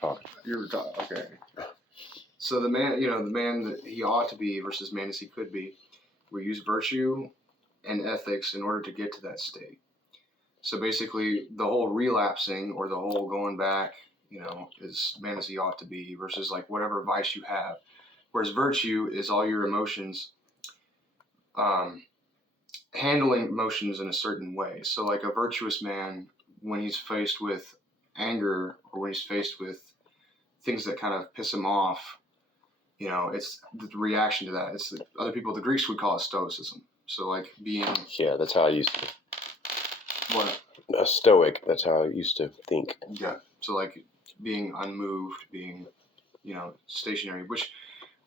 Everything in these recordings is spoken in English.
talking. Okay. So the man that he ought to be versus man as he could be, we use virtue and ethics in order to get to that state. So basically, the whole relapsing or the whole going back, is man as he ought to be versus like whatever vice you have. Whereas virtue is all your emotions, handling emotions in a certain way. So like a virtuous man, when he's faced with anger or when he's faced with things that kind of piss him off, it's the reaction to that. It's the Greeks would call it stoicism. So like being... Yeah, that's how I used to... What? A stoic, that's how I used to think. Yeah, so like being unmoved, being, stationary, which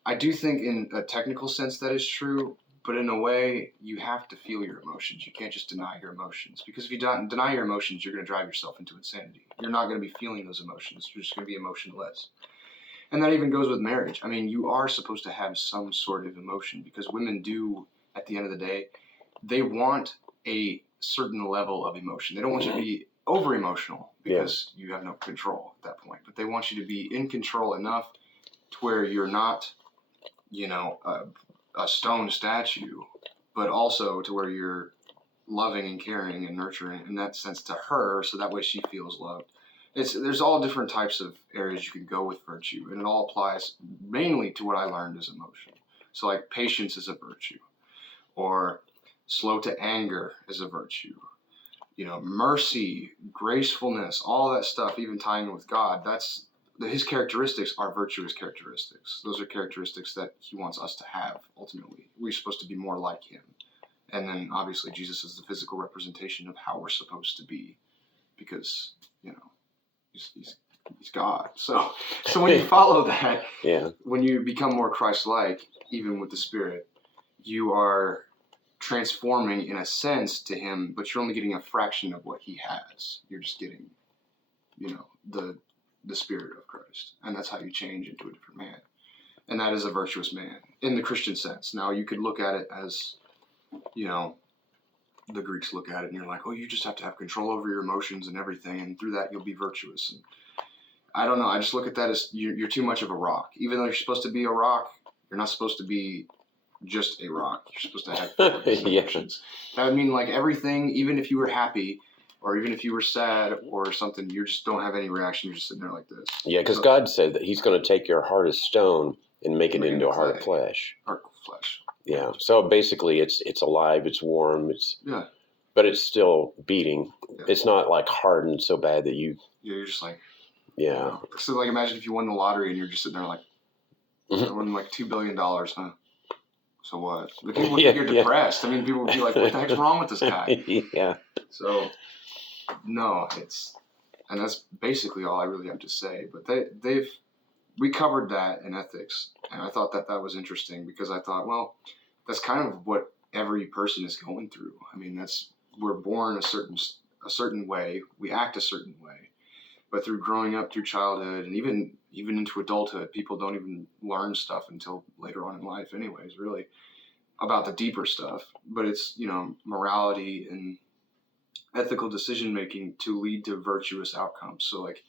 I do think in a technical sense that is true, but in a way you have to feel your emotions. You can't just deny your emotions, because if you deny your emotions, you're going to drive yourself into insanity. You're not going to be feeling those emotions. You're just going to be emotionless. And that even goes with marriage. I mean, you are supposed to have some sort of emotion, because women do, at the end of the day, they want a certain level of emotion. They don't want you to be over emotional because you have no control at that point. But they want you to be in control enough to where you're not, a stone statue, but also to where you're loving and caring and nurturing in that sense to her, so that way she feels loved. There's all different types of areas you can go with virtue, and it all applies mainly to what I learned as emotion. So like patience is a virtue, or slow to anger is a virtue. Mercy, gracefulness, all that stuff, even tying with God, his characteristics are virtuous characteristics. Those are characteristics that he wants us to have, ultimately. We're supposed to be more like him. And then, obviously, Jesus is the physical representation of how we're supposed to be, because, he's God. So when you follow that, when you become more Christ-like, even with the Spirit, you are transforming in a sense to him, but you're only getting a fraction of what he has. You're just getting, the Spirit of Christ. And that's how you change into a different man. And that is a virtuous man in the Christian sense. Now, you could look at it as, the Greeks look at it and you're like, oh, you just have to have control over your emotions and everything, and through that you'll be virtuous. And I don't know. I just look at that as you're too much of a rock. Even though you're supposed to be a rock, you're not supposed to be just a rock. You're supposed to have emotions. That would mean like everything, even if you were happy or even if you were sad or something, you just don't have any reaction. You're just sitting there like this. Yeah, because God said that he's going to take your heart of stone and make it into a heart of flesh. Heart of flesh. Yeah. So basically it's alive, it's warm, but it's still beating. Yeah. It's not like hardened so bad that you... Yeah, you're just like... Yeah. So like imagine if you won the lottery and you're just sitting there like, I won like $2 billion, huh? So what? The people would think you're depressed. I mean, people would be like, what the heck's wrong with this guy? Yeah. So, no, and that's basically all I really have to say. But we covered that in ethics, and I thought that was interesting, because I thought, well, that's kind of what every person is going through. I mean, we're born a certain way, we act a certain way, but through growing up, through childhood, and even into adulthood, people don't even learn stuff until later on in life anyways, really, about the deeper stuff. But it's, morality and ethical decision-making to lead to virtuous outcomes. So like,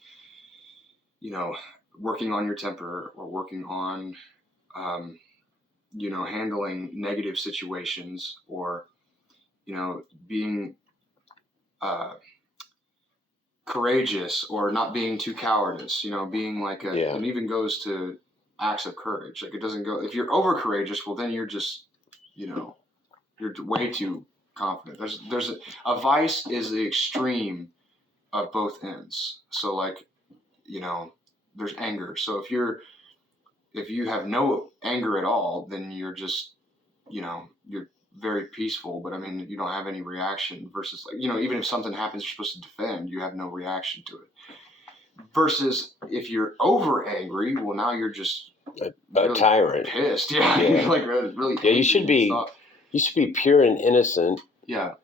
working on your temper, or working on, handling negative situations, or, being courageous, or not being too cowardice, being like and even goes to acts of courage. Like, it doesn't go, if you're over courageous, well then you're just, you're way too confident. There's a vice is the extreme of both ends. So like, there's anger. So if you have no anger at all, then you're just, you're very peaceful, but I mean, you don't have any reaction, versus like, even if something happens, you're supposed to defend, you have no reaction to it. Versus if you're over angry, well, now you're just a really tyrant, pissed. Yeah. You're like really. Yeah, you should be pure and innocent. Yeah.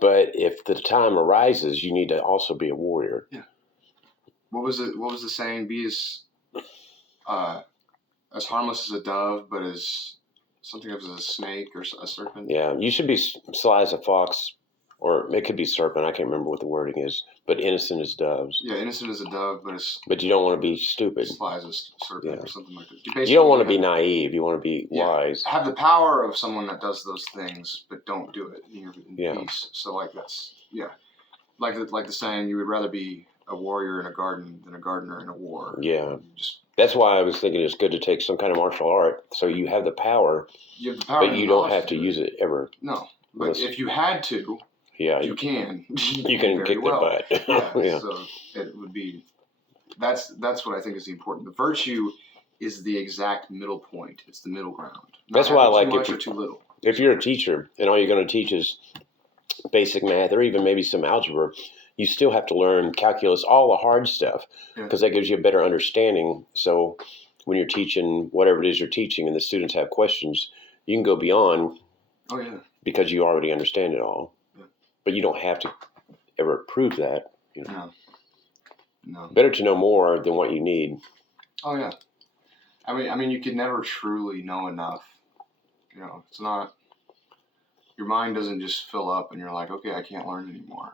But if the time arises, you need to also be a warrior. Yeah. What was the saying? Be as harmless as a dove, but as something as a snake or a serpent. Yeah, you should be sly as a fox, or it could be serpent. I can't remember what the wording is. But innocent as doves. Yeah, innocent as a dove, but you don't want to be stupid. Sly as a serpent or something like that. You don't want to be naive. You want to be wise. Have the power of someone that does those things, but don't do it in peace. So like that's like the saying, you would rather be a warrior in a garden than a gardener in a war. Yeah. That's why I was thinking it's good to take some kind of martial art, so you have the power. You have the power, but you don't have to use it ever. No, but if you had to. Yeah, you can. You can kick their butt. Yeah. So it would be. That's what I think is the important. The virtue is the exact middle point. It's the middle ground. That's why I like too much or too little. If you're a teacher and all you're going to teach is basic math or even maybe some algebra, you still have to learn calculus, all the hard stuff, because that gives you a better understanding. So when you're teaching whatever it is you're teaching and the students have questions, you can go beyond. Oh yeah. Because you already understand it all. But you don't have to ever prove that. No. Better to know more than what you need. Oh yeah. I mean, you can never truly know enough. It's not. Your mind doesn't just fill up, and you're like, okay, I can't learn anymore.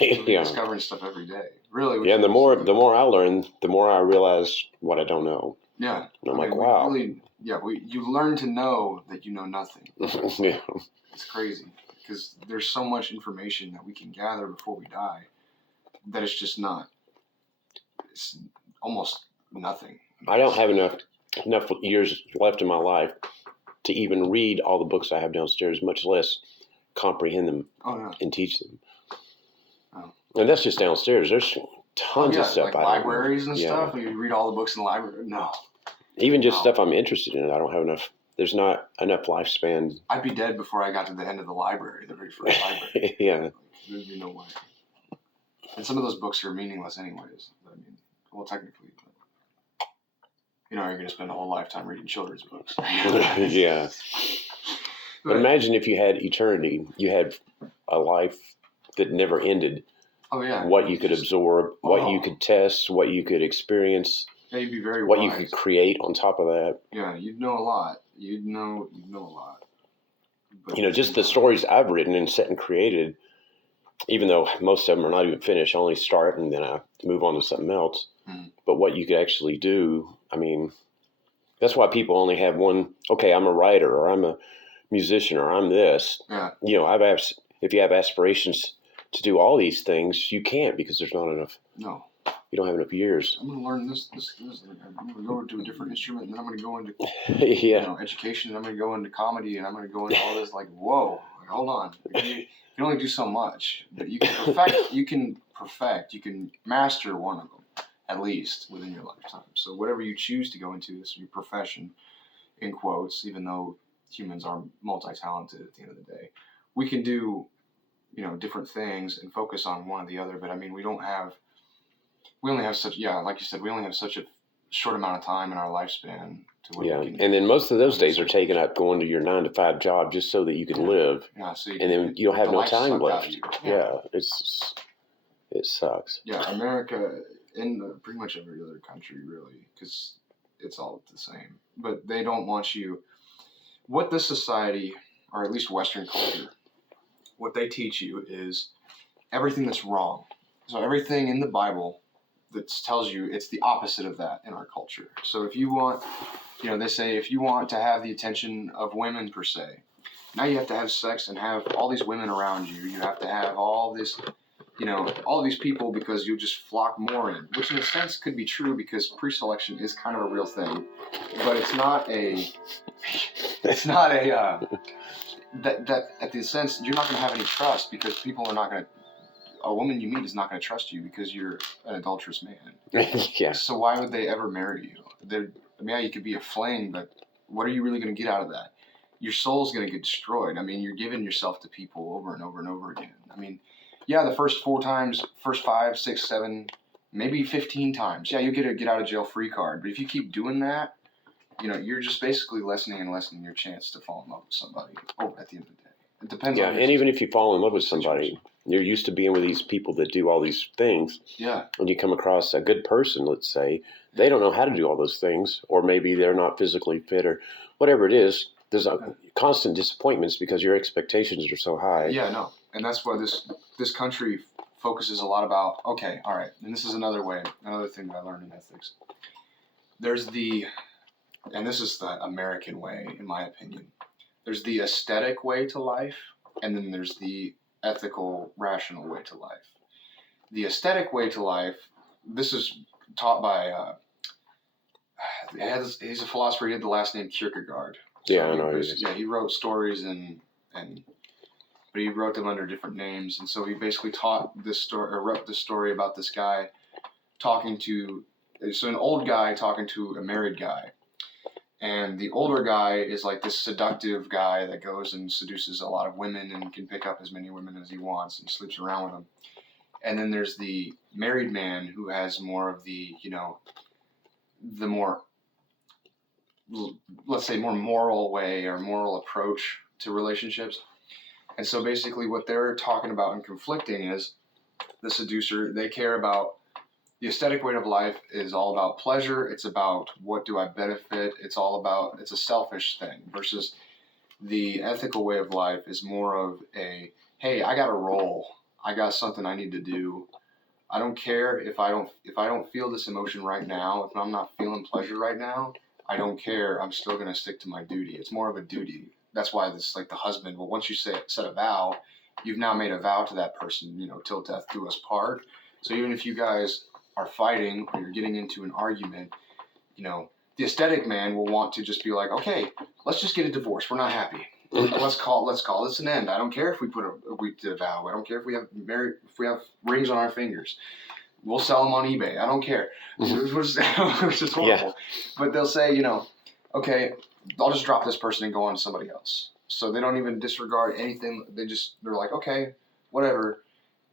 You're discovering stuff every day. Really. Yeah, and the more I learn, the more I realize what I don't know. Yeah. And I'm like, wow. You learn to know that you know nothing. Yeah. It's crazy. Because there's so much information that we can gather before we die that it's just not. It's almost nothing. I don't have enough years left in my life to even read all the books I have downstairs, much less comprehend them and teach them. Oh. And that's just downstairs. There's tons of stuff. Like libraries and stuff. You read all the books in the library. No. Even just stuff I'm interested in. I don't have enough. There's not enough lifespan. I'd be dead before I got to the end of the library, the very first library. Yeah. There'd be no way. And some of those books are meaningless anyways. I mean, well, technically. But, you're going to spend a whole lifetime reading children's books. Yeah. But imagine if you had eternity. You had a life that never ended. Oh, yeah. What you could absorb, what you could test, what you could experience. Yeah, you'd be very what wise. You could create on top of that. Yeah, you'd know a lot. You'd know a lot. But just the stories I've written and set and created, even though most of them are not even finished, I only start and then I move on to something else. Mm. But what you could actually do, I mean, that's why people only have one, okay, I'm a writer or I'm a musician or I'm this. Yeah. If you have aspirations to do all these things, you can't because there's not enough. No. You don't have enough years. I'm going to learn this. I'm going to go into a different instrument, and then I'm going to go into education, and I'm going to go into comedy, and I'm going to go into all this. Like, whoa, hold on. You can only do so much, but you can perfect. You can master one of them at least within your lifetime. So whatever you choose to go into, this is your profession, in quotes. Even though humans are multi-talented at the end of the day, we can do different things and focus on one or the other. But I mean, we only have like you said, we only have such a short amount of time in our lifespan to where we can. And then most of those days are taken up going to your 9-to-5 job just so that you can live. Yeah, so and then you don't have no time left. Yeah, it sucks. Yeah, America and pretty much every other country really, because it's all the same. But they don't want you. What this society, or at least Western culture, what they teach you is everything that's wrong. So everything in the Bible that tells you it's the opposite of that in our culture. So if you want, they say if you want to have the attention of women per se, now you have to have sex and have all these women around you. You have to have all this, all these people because you'll just flock more in, which in a sense could be true because pre-selection is kind of a real thing, but it's not a that at the sense you're not going to have any trust because people are not going to. A woman you meet is not going to trust you because you're an adulterous man. Yeah. So why would they ever marry you? You could be a fling, but what are you really going to get out of that? Your soul's going to get destroyed. I mean, you're giving yourself to people over and over and over again. I mean, the first 4 times, first 5, 6, 7, maybe 15 times. Yeah, you get a get out of jail free card. But if you keep doing that, you're just basically lessening your chance to fall in love with somebody at the end of the day. It depends on and even if you fall in love with somebody, you're used to being with these people that do all these things. Yeah. And you come across a good person, let's say, they don't know how to do all those things, or maybe they're not physically fit or whatever it is. There's constant disappointments because your expectations are so high. Yeah, no. And that's why this country focuses a lot about, okay, all right, and this is another thing that I learned in ethics. There's and this is the American way, in my opinion. There's the aesthetic way to life, and then there's the ethical, rational way to life. The aesthetic way to life, this is taught by, he's a philosopher, he had the last name Kierkegaard. So yeah, I know. He wrote stories but he wrote them under different names, and so he basically taught this story, or wrote this story about this guy an old guy talking to a married guy. And the older guy is like this seductive guy that goes and seduces a lot of women and can pick up as many women as he wants and sleeps around with them. And then there's the married man who has more of the, the more, let's say, more moral way or moral approach to relationships. And so basically what they're talking about and conflicting is the seducer, they care about the aesthetic way of life is all about pleasure. It's about what do I benefit. It's a selfish thing, versus the ethical way of life is more of a, hey, I got a role. I got something I need to do. I don't care if I don't feel this emotion right now. If I'm not feeling pleasure right now, I don't care. I'm still going to stick to my duty. It's more of a duty. That's why it's like the husband. Well, once you set a vow, you've now made a vow to that person, till death do us part. So even if you guys are fighting or you're getting into an argument, the aesthetic man will want to just be like, okay, let's just get a divorce. We're not happy. Let's call this an end. I don't care if we did a vow. I don't care if we have rings on our fingers. We'll sell them on eBay. I don't care. Which is horrible. Yeah. But they'll say, okay, I'll just drop this person and go on to somebody else. So they don't even disregard anything. They're like, okay, whatever.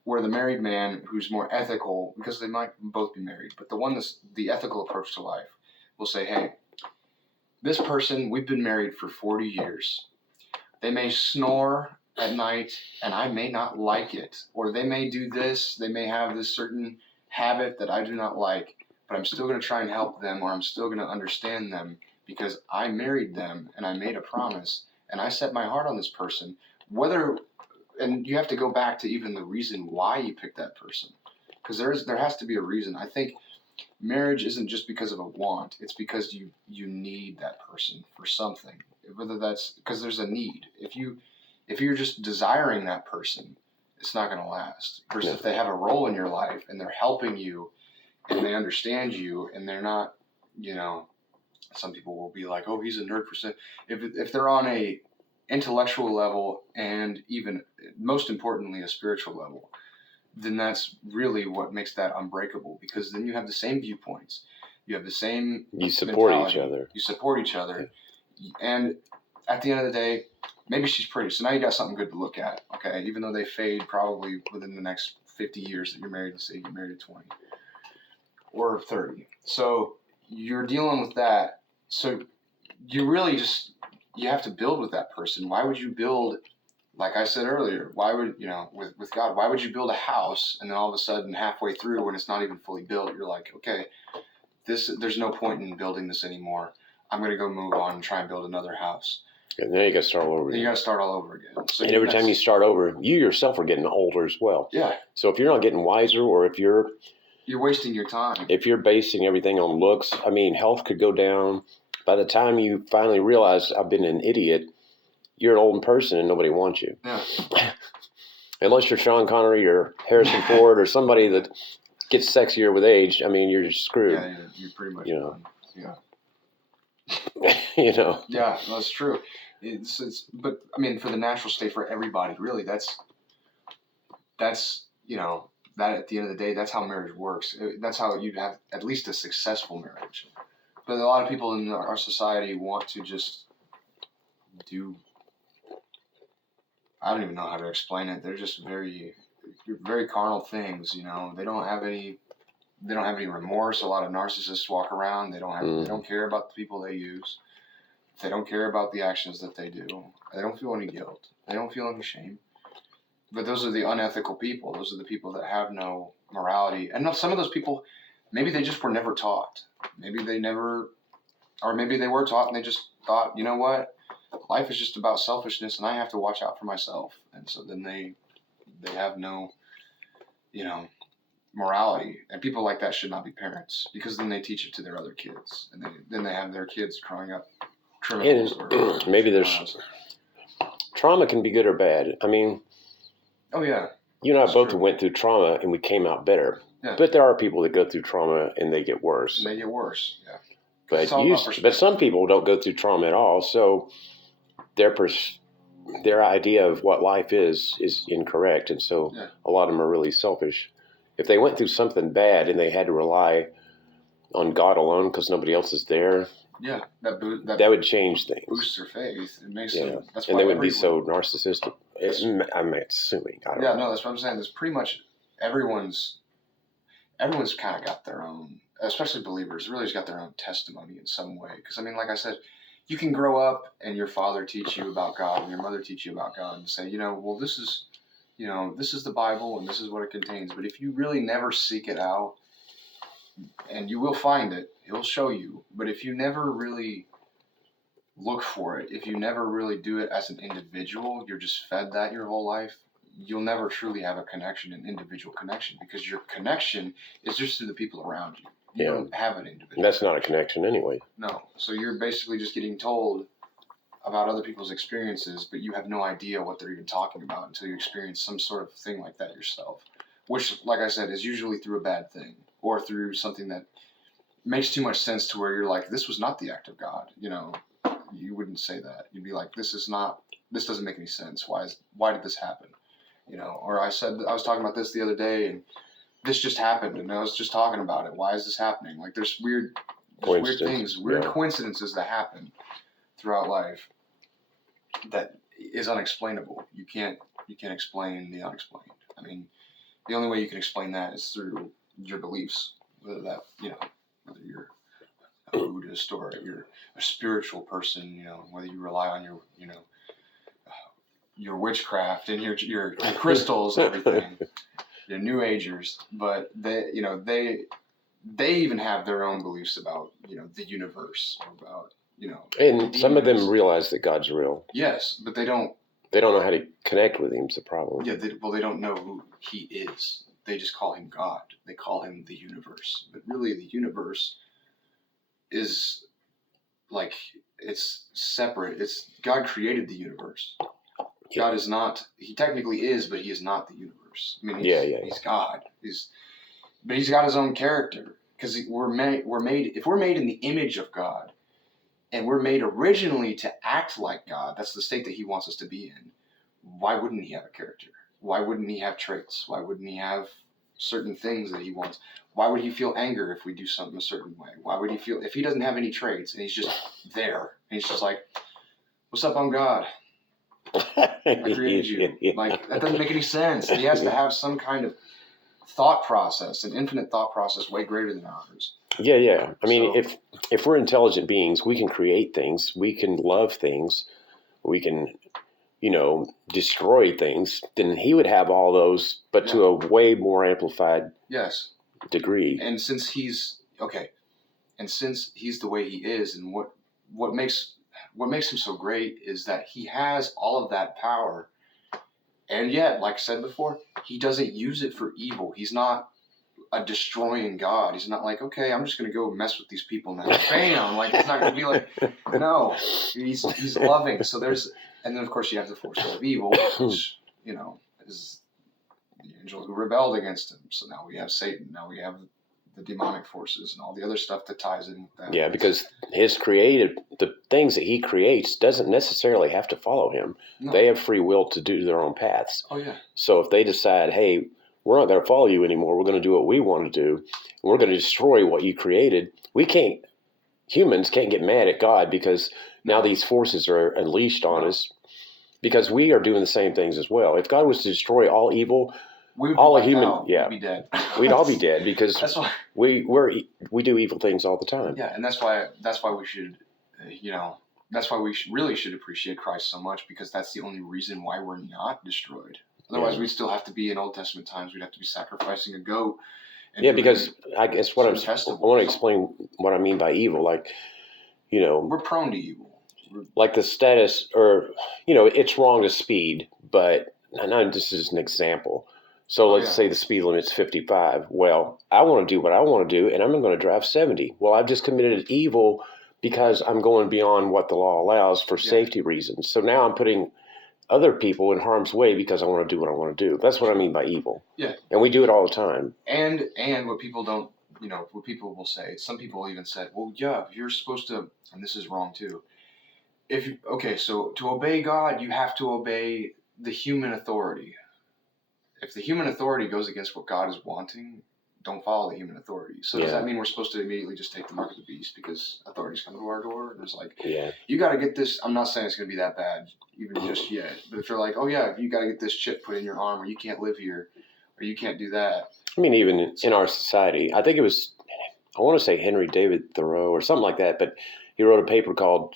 Where the married man, who's more ethical, because they might both be married, but the ethical approach to life will say, hey, this person, we've been married for 40 years. They may snore at night and I may not like it, or they may do this, they may have this certain habit that I do not like, but I'm still going to try and help them, or I'm still going to understand them because I married them and I made a promise and I set my heart on this person. And you have to go back to even the reason why you picked that person, because there has to be a reason. I think marriage isn't just because of a want; it's because you need that person for something. Whether that's because there's a need. If you're just desiring that person, it's not going to last. Versus if they have a role in your life and they're helping you, and they understand you, and they're not, some people will be like, oh, he's a nerd for if they're on a intellectual level and even most importantly a spiritual level, then that's really what makes that unbreakable, because then you have the same viewpoints, you have the same support mentality. You support each other. And at the end of the day, maybe she's pretty, so now you got something good to look at, okay, even though they fade probably within the next 50 years that you're married. Let's say you're married at 20 or 30, so you're dealing with that. So you really you have to build with that person. Why would you build, like I said earlier, why would, with God, why would you build a house and then all of a sudden halfway through when it's not even fully built, you're like, okay, there's no point in building this anymore. I'm going to go move on and try and build another house. And then you got to start all over again. You got to start all over again. So and every time you start over, you yourself are getting older as well. Yeah. So if you're not getting wiser, or if you're wasting your time. If you're basing everything on looks, health could go down. By the time you finally realize I've been an idiot, you're an old person and nobody wants you. Yeah. Unless you're Sean Connery or Harrison Ford or somebody that gets sexier with age, you're just screwed. Yeah, you're pretty much done. Yeah. Yeah, that's true. But for the natural state for everybody, really, that's that at the end of the day, that's how marriage works. That's how you'd have at least a successful marriage. But a lot of people in our society want to just do, I don't even know how to explain it. They're just very, very carnal things, They don't have any remorse. A lot of narcissists walk around. They don't care about the people they use. They don't care about the actions that they do. They don't feel any guilt. They don't feel any shame. But those are the unethical people. Those are the people that have no morality. And some of those people, maybe they just were never taught. Maybe they never, or maybe they were taught and they just thought, you know what, life is just about selfishness and I have to watch out for myself. And so then they have no, morality, and people like that should not be parents, because then they teach it to their other kids, and then they have their kids growing up criminals. And maybe there's trauma can be good or bad. I mean, oh yeah, you and I both went through trauma and we came out better. Yeah. But there are people that go through trauma and they get worse. And they get worse, yeah. But some people don't go through trauma at all, so their idea of what life is incorrect, and so a lot of them are really selfish. If they went through something bad and they had to rely on God alone because nobody else is there, that would change things. Boosts their faith. It makes them. That's and they wouldn't be so narcissistic. I'm assuming. I don't know. No, that's what I'm saying. There's pretty much everyone's kind of got their own, especially believers, really has got their own testimony in some way. Because I mean, like I said, you can grow up and your father teach you about God and your mother teach you about God and say, well, this is the Bible and this is what it contains. But if you really never seek it out, and you will find it, he'll show you. But if you never really look for it, if you never really do it as an individual, you're just fed that your whole life, you'll never truly have an individual connection, because your connection is just to the people around you. You don't have an individual. That's not a connection anyway. No. So you're basically just getting told about other people's experiences, but you have no idea what they're even talking about until you experience some sort of thing like that yourself. Which, like I said, is usually through a bad thing or through something that makes too much sense to where you're like, this was not the act of God. You wouldn't say that. You'd be like, this doesn't make any sense. Why did this happen? Or I was talking about this the other day and this just happened and I was just talking about it. Why is this happening? Like there's weird things, coincidences that happen throughout life that is unexplainable. You can't explain the unexplained. I mean, the only way you can explain that is through your beliefs, whether you're a Buddhist or you're a spiritual person, whether you rely on your witchcraft and your crystals and everything, your New Agers, but they even have their own beliefs about, the universe, about, and some of them realize that God's real. Yes, but they don't know how to connect with him. It's a problem. Yeah, they don't know who he is. They just call him God. They call him the universe. But really, the universe is like, it's separate. It's God created the universe. Yeah. God is not. He technically is, but he is not the universe. I mean, he's God. But he's got his own character, because we're made. If we're made in the image of God, and we're made originally to act like God, that's the state that he wants us to be in. Why wouldn't he have a character? Why wouldn't he have traits? Why wouldn't he have certain things that he wants? Why would he feel anger if we do something a certain way? Why would he feel, if he doesn't have any traits and he's just there and he's just like, what's up, I'm God. I created you. Like, that doesn't make any sense. He has to have some kind of thought process, an infinite thought process way greater than ours. Yeah. I mean, if we're intelligent beings, we can create things, we can love things, we can, destroy things, then he would have all those, but to a way more amplified degree. And since he's the way he is, and what makes him so great is that he has all of that power, and yet, like I said before, he doesn't use it for evil. He's not a destroying God. He's not like, okay, I'm just going to go mess with these people now. Bam! Like, it's not going to be like, no. He's loving. So and then of course you have the force of evil, which, is the angel who rebelled against him. So now we have Satan. Now we have the demonic forces and all the other stuff that ties in with that. Yeah, because the things that he creates doesn't necessarily have to follow him. No. They have free will to do their own paths. Oh yeah. So if they decide, hey, we're not going to follow you anymore, we're going to do what we want to do, and we're going to destroy what you created, humans can't get mad at God because now these forces are unleashed on us, because we are doing the same things as well. If God was to destroy all evil, we'd be dead. We'd all be dead, because that's why we do evil things all the time. Yeah, and that's why we should, that's why we really should appreciate Christ so much, because that's the only reason why we're not destroyed. Otherwise, we'd still have to be in Old Testament times. We'd have to be sacrificing a goat. Because I guess I want to explain what I mean by evil. Like, we're prone to evil. Like the status, or it's wrong to speed, but I know this is an example. So let's say the speed limit's 55. Well, I want to do what I want to do, and I'm going to drive 70. Well, I've just committed an evil because I'm going beyond what the law allows for safety reasons. So now I'm putting other people in harm's way because I want to do what I want to do. That's what I mean by evil. Yeah. And we do it all the time. And what people don't, what people will say, some people even said, well, yeah, you're supposed to, and this is wrong too. So to obey God, you have to obey the human authority. If the human authority goes against what God is wanting, don't follow the human authority. So does that mean we're supposed to immediately just take the mark of the beast because authorities come to our door? And it's like, you got to get this. I'm not saying it's going to be that bad, even just yet. But if they're like, oh yeah, you got to get this chip put in your arm, or you can't live here, or you can't do that. I mean, even in our society, I think it was, I want to say Henry David Thoreau or something like that, but he wrote a paper called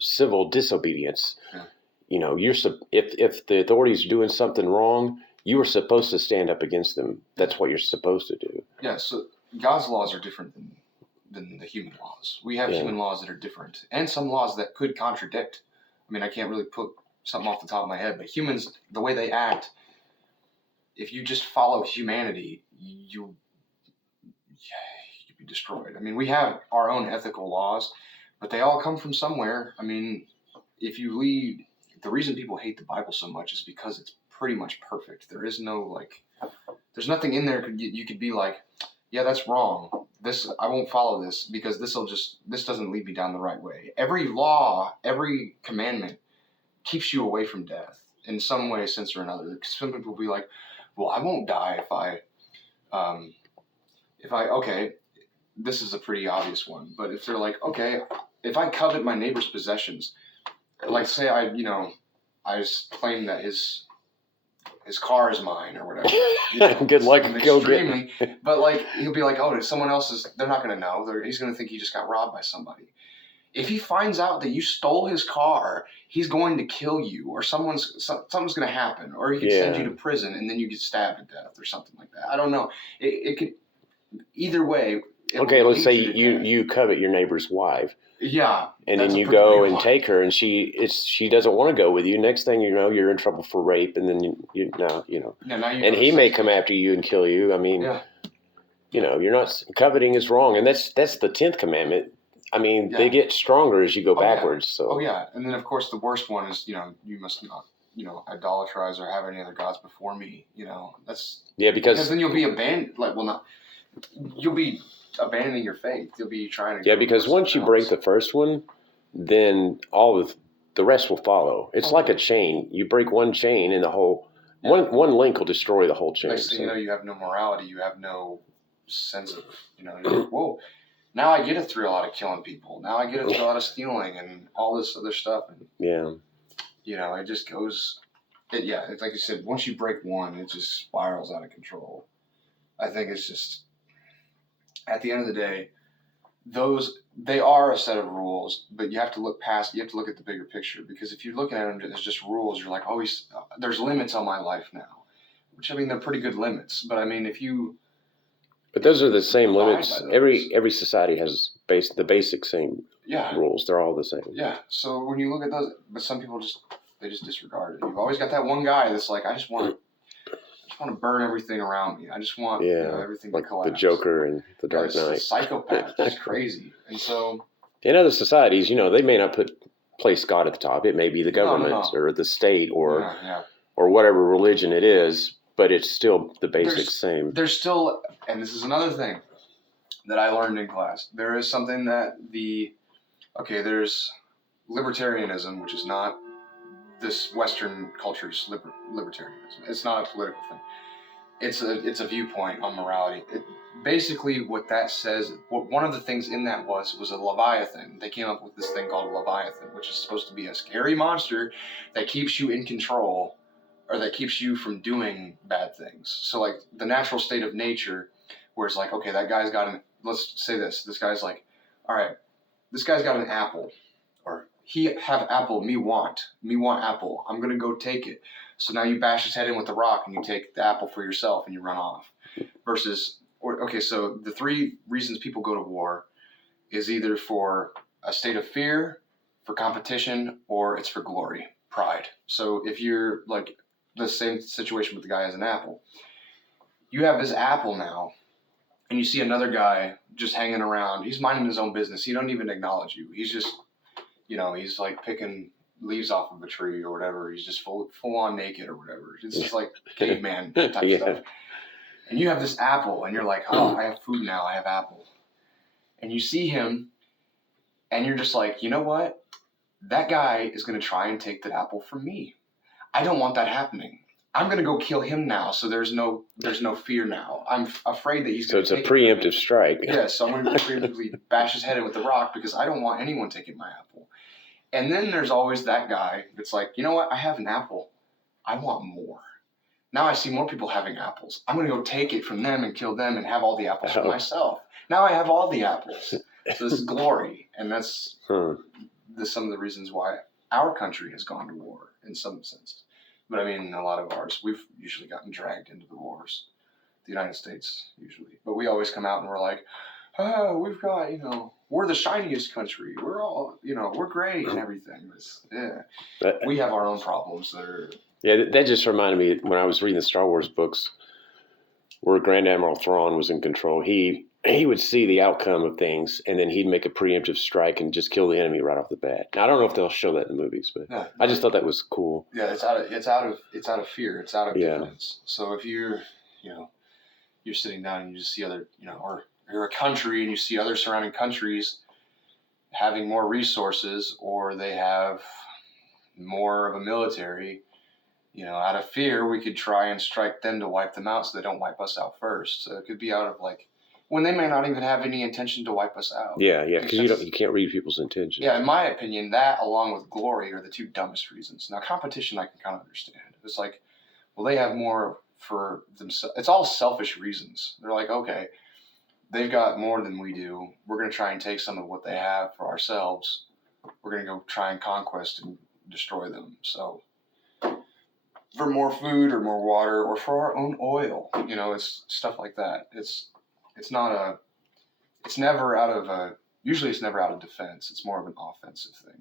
Civil Disobedience. Yeah. If the authorities are doing something wrong, you are supposed to stand up against them. That's what you're supposed to do. Yeah, so God's laws are different than the human laws. We have human laws that are different, and some laws that could contradict. I mean, I can't really put something off the top of my head, but humans, the way they act, if you just follow humanity, you'd be destroyed. I mean, we have our own ethical laws, but they all come from somewhere. I mean, if you lead, the reason people hate the Bible so much is because it's pretty much perfect. There is no there's nothing in there you could be like, yeah, that's wrong. This, I won't follow this because this doesn't lead me down the right way. Every law, every commandment keeps you away from death in some way, sense or another. Some people will be like, well, I won't die okay, this is a pretty obvious one, but if they're like, okay, if I covet my neighbor's possessions, like say I just claim that his car is mine or whatever. Good luck. Extremely. But he'll be like, oh, someone else's, they're not going to know. He's going to think he just got robbed by somebody. If he finds out that you stole his car, he's going to kill you, or something's going to happen, or he could send you to prison and then you get stabbed to death or something like that. I don't know. It could, either way. Okay, let's say you covet your neighbor's wife. Yeah. And then you go and take her, and she doesn't want to go with you. Next thing you know, you're in trouble for rape, and then and he may come after you and kill you. I mean, you're not, coveting is wrong, and that's the 10th commandment. I mean, they get stronger as you go backwards. Yeah. So. Oh yeah, and then of course the worst one is you must not idolatrize or have any other gods before me. That's because then you'll be abandoned. You'll be abandoning your faith. You'll be trying to. Yeah, because once you break the first one, then all of the rest will follow. It's like a chain. You break one chain, and the whole one link will destroy the whole chain. Next thing you know, you have no morality. You have no sense of you're like, whoa. Now I get a thrill out of killing people. Now I get a thrill out of stealing and all this other stuff. And, it just goes. It's like you said. Once you break one, it just spirals out of control. I think it's just. At the end of the day, they are a set of rules, but you have to look past. You have to look at the bigger picture, because if you're looking at them as just rules, you're like, oh, there's limits on my life now. Which, I mean, they're pretty good limits. But I mean, if you. But those are the same limits. Every society has the basic same rules. They're all the same. Yeah. So when you look at those, but some people just disregard it. You've always got that one guy that's like, I just want to burn everything around me. I just want everything to collapse. The Joker and the Dark Knight. It's a psychopath. It's crazy. And so in other societies, they may not place God at the top. It may be the government or the state or whatever religion it is, but it's still the basic same. There's still, and this is another thing that I learned in class. There is something that there's libertarianism, which is not this Western culture's libertarianism. It's not a political thing. It's a viewpoint on morality. Basically, what that says, one of the things in that was a Leviathan. They came up with this thing called a Leviathan, which is supposed to be a scary monster that keeps you in control, or that keeps you from doing bad things. So the natural state of nature, where it's like, okay, that guy's got let's say this guy's like, all right, this guy's got an apple, or he have apple, me want apple, I'm gonna go take it. So now you bash his head in with the rock and you take the apple for yourself and you run off. So the three reasons people go to war is either for a state of fear, for competition, or it's for glory, pride. So if you're like the same situation with the guy as an apple, you have this apple now, and you see another guy just hanging around. He's minding his own business. He don't even acknowledge you. He's just, he's like picking leaves off of a tree or whatever. He's just full on naked or whatever. It's just like caveman type stuff. And you have this apple, and you're like, oh, I have food now. I have apple. And you see him, and you're just like, you know what? That guy is going to try and take that apple from me. I don't want that happening. I'm going to go kill him now, so there's no fear now. I'm afraid that he's going to take it. So it's a preemptive strike. Yeah, so I'm going to preemptively bash his head in with the rock because I don't want anyone taking my apple. And then there's always that guy that's like, you know what? I have an apple. I want more. Now I see more people having apples. I'm going to go take it from them and kill them and have all the apples for myself. Now I have all the apples. So this is glory. And that's some of the reasons why our country has gone to war in some senses. But I mean, a lot of ours, we've usually gotten dragged into the wars. The United States, usually. But we always come out and we're like, oh, we've got, we're the shiniest country. We're all, we're great and everything. We have our own problems that are... Yeah, that just reminded me when I was reading the Star Wars books where Grand Admiral Thrawn was in control. He would see the outcome of things, and then he'd make a preemptive strike and just kill the enemy right off the bat. Now, I don't know if they'll show that in the movies, but I just thought that was cool. Yeah, it's out of fear. It's out of defense. So if you're sitting down and you just see other, or you're a country and you see other surrounding countries having more resources, or they have more of a military, out of fear, we could try and strike them to wipe them out so they don't wipe us out first. So it could be out of when they may not even have any intention to wipe us out. Yeah, because you can't read people's intentions. Yeah, in my opinion, that along with glory are the two dumbest reasons. Now, competition I can kind of understand. It's like, well, they have more for themselves. It's all selfish reasons. They're like, okay, they've got more than we do. We're going to try and take some of what they have for ourselves. We're going to go try and conquest and destroy them. So for more food or more water or for our own oil, it's stuff like that. It's never out of usually it's never out of defense. It's more of an offensive thing.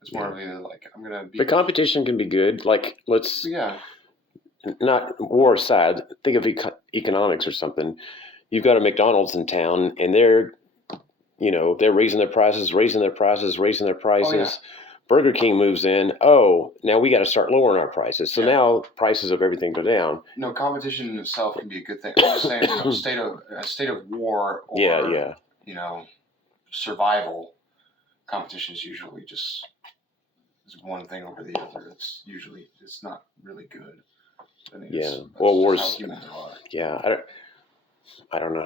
It's more of either I'm going to be... But competition can be good. Not war aside, think of economics or something. You've got a McDonald's in town, and they're raising their prices. Oh, yeah. Burger King moves in. Oh, now we got to start lowering our prices. So now prices of everything go down. No, competition in itself can be a good thing. I'm just saying, a state of war or survival. Competition is usually just one thing over the other. It's not really good. I think wars. How humans are. Yeah, I don't know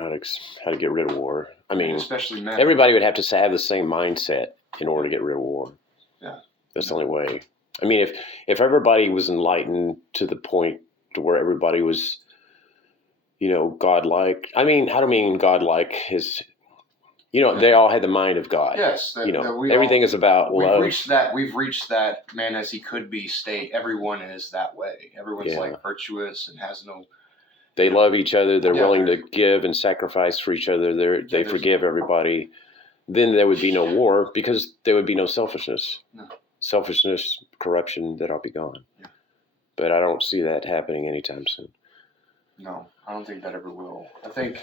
how to get rid of war. I mean, especially men. Everybody would have to have the same mindset in order to get rid of war. Yeah, that's the only way. I mean, if everybody was enlightened to the point to where everybody was, godlike. I mean, how do I mean godlike? They all had the mind of God. Yes, everything is about love. We've reached that man as he could be state. Everyone is that way. Everyone's virtuous and has no. They love each other. They're willing to give and sacrifice for each other. They forgive everybody. Then there would be no war because there would be no selfishness. No. Selfishness, corruption, that'll be gone. Yeah. But I don't see that happening anytime soon. No, I don't think that ever will. I think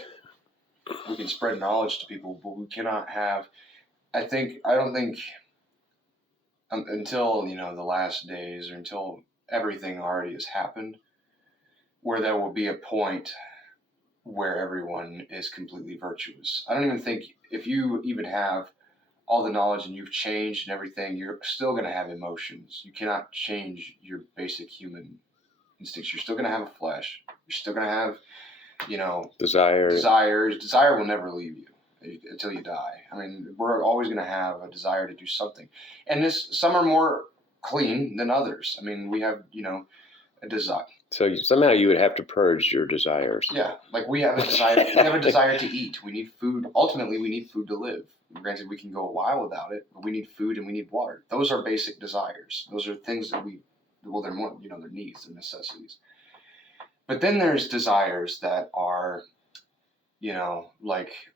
we can spread knowledge to people, but we cannot have. I don't think until the last days or until everything already has happened, where there will be a point where everyone is completely virtuous. I don't even think if you even have all the knowledge and you've changed and everything, you're still going to have emotions. You cannot change your basic human instincts. You're still going to have a flesh. You're still going to have, desires. Desire will never leave you until you die. I mean, we're always going to have a desire to do something. And some are more clean than others. I mean, we have, a desire. So somehow you would have to purge your desires. Yeah, we have a desire. We have a desire to eat. We need food. Ultimately, we need food to live. Granted, we can go a while without it, but we need food and we need water. Those are basic desires. Those are things that they're more, they're needs, they're necessities. But then there's desires that are,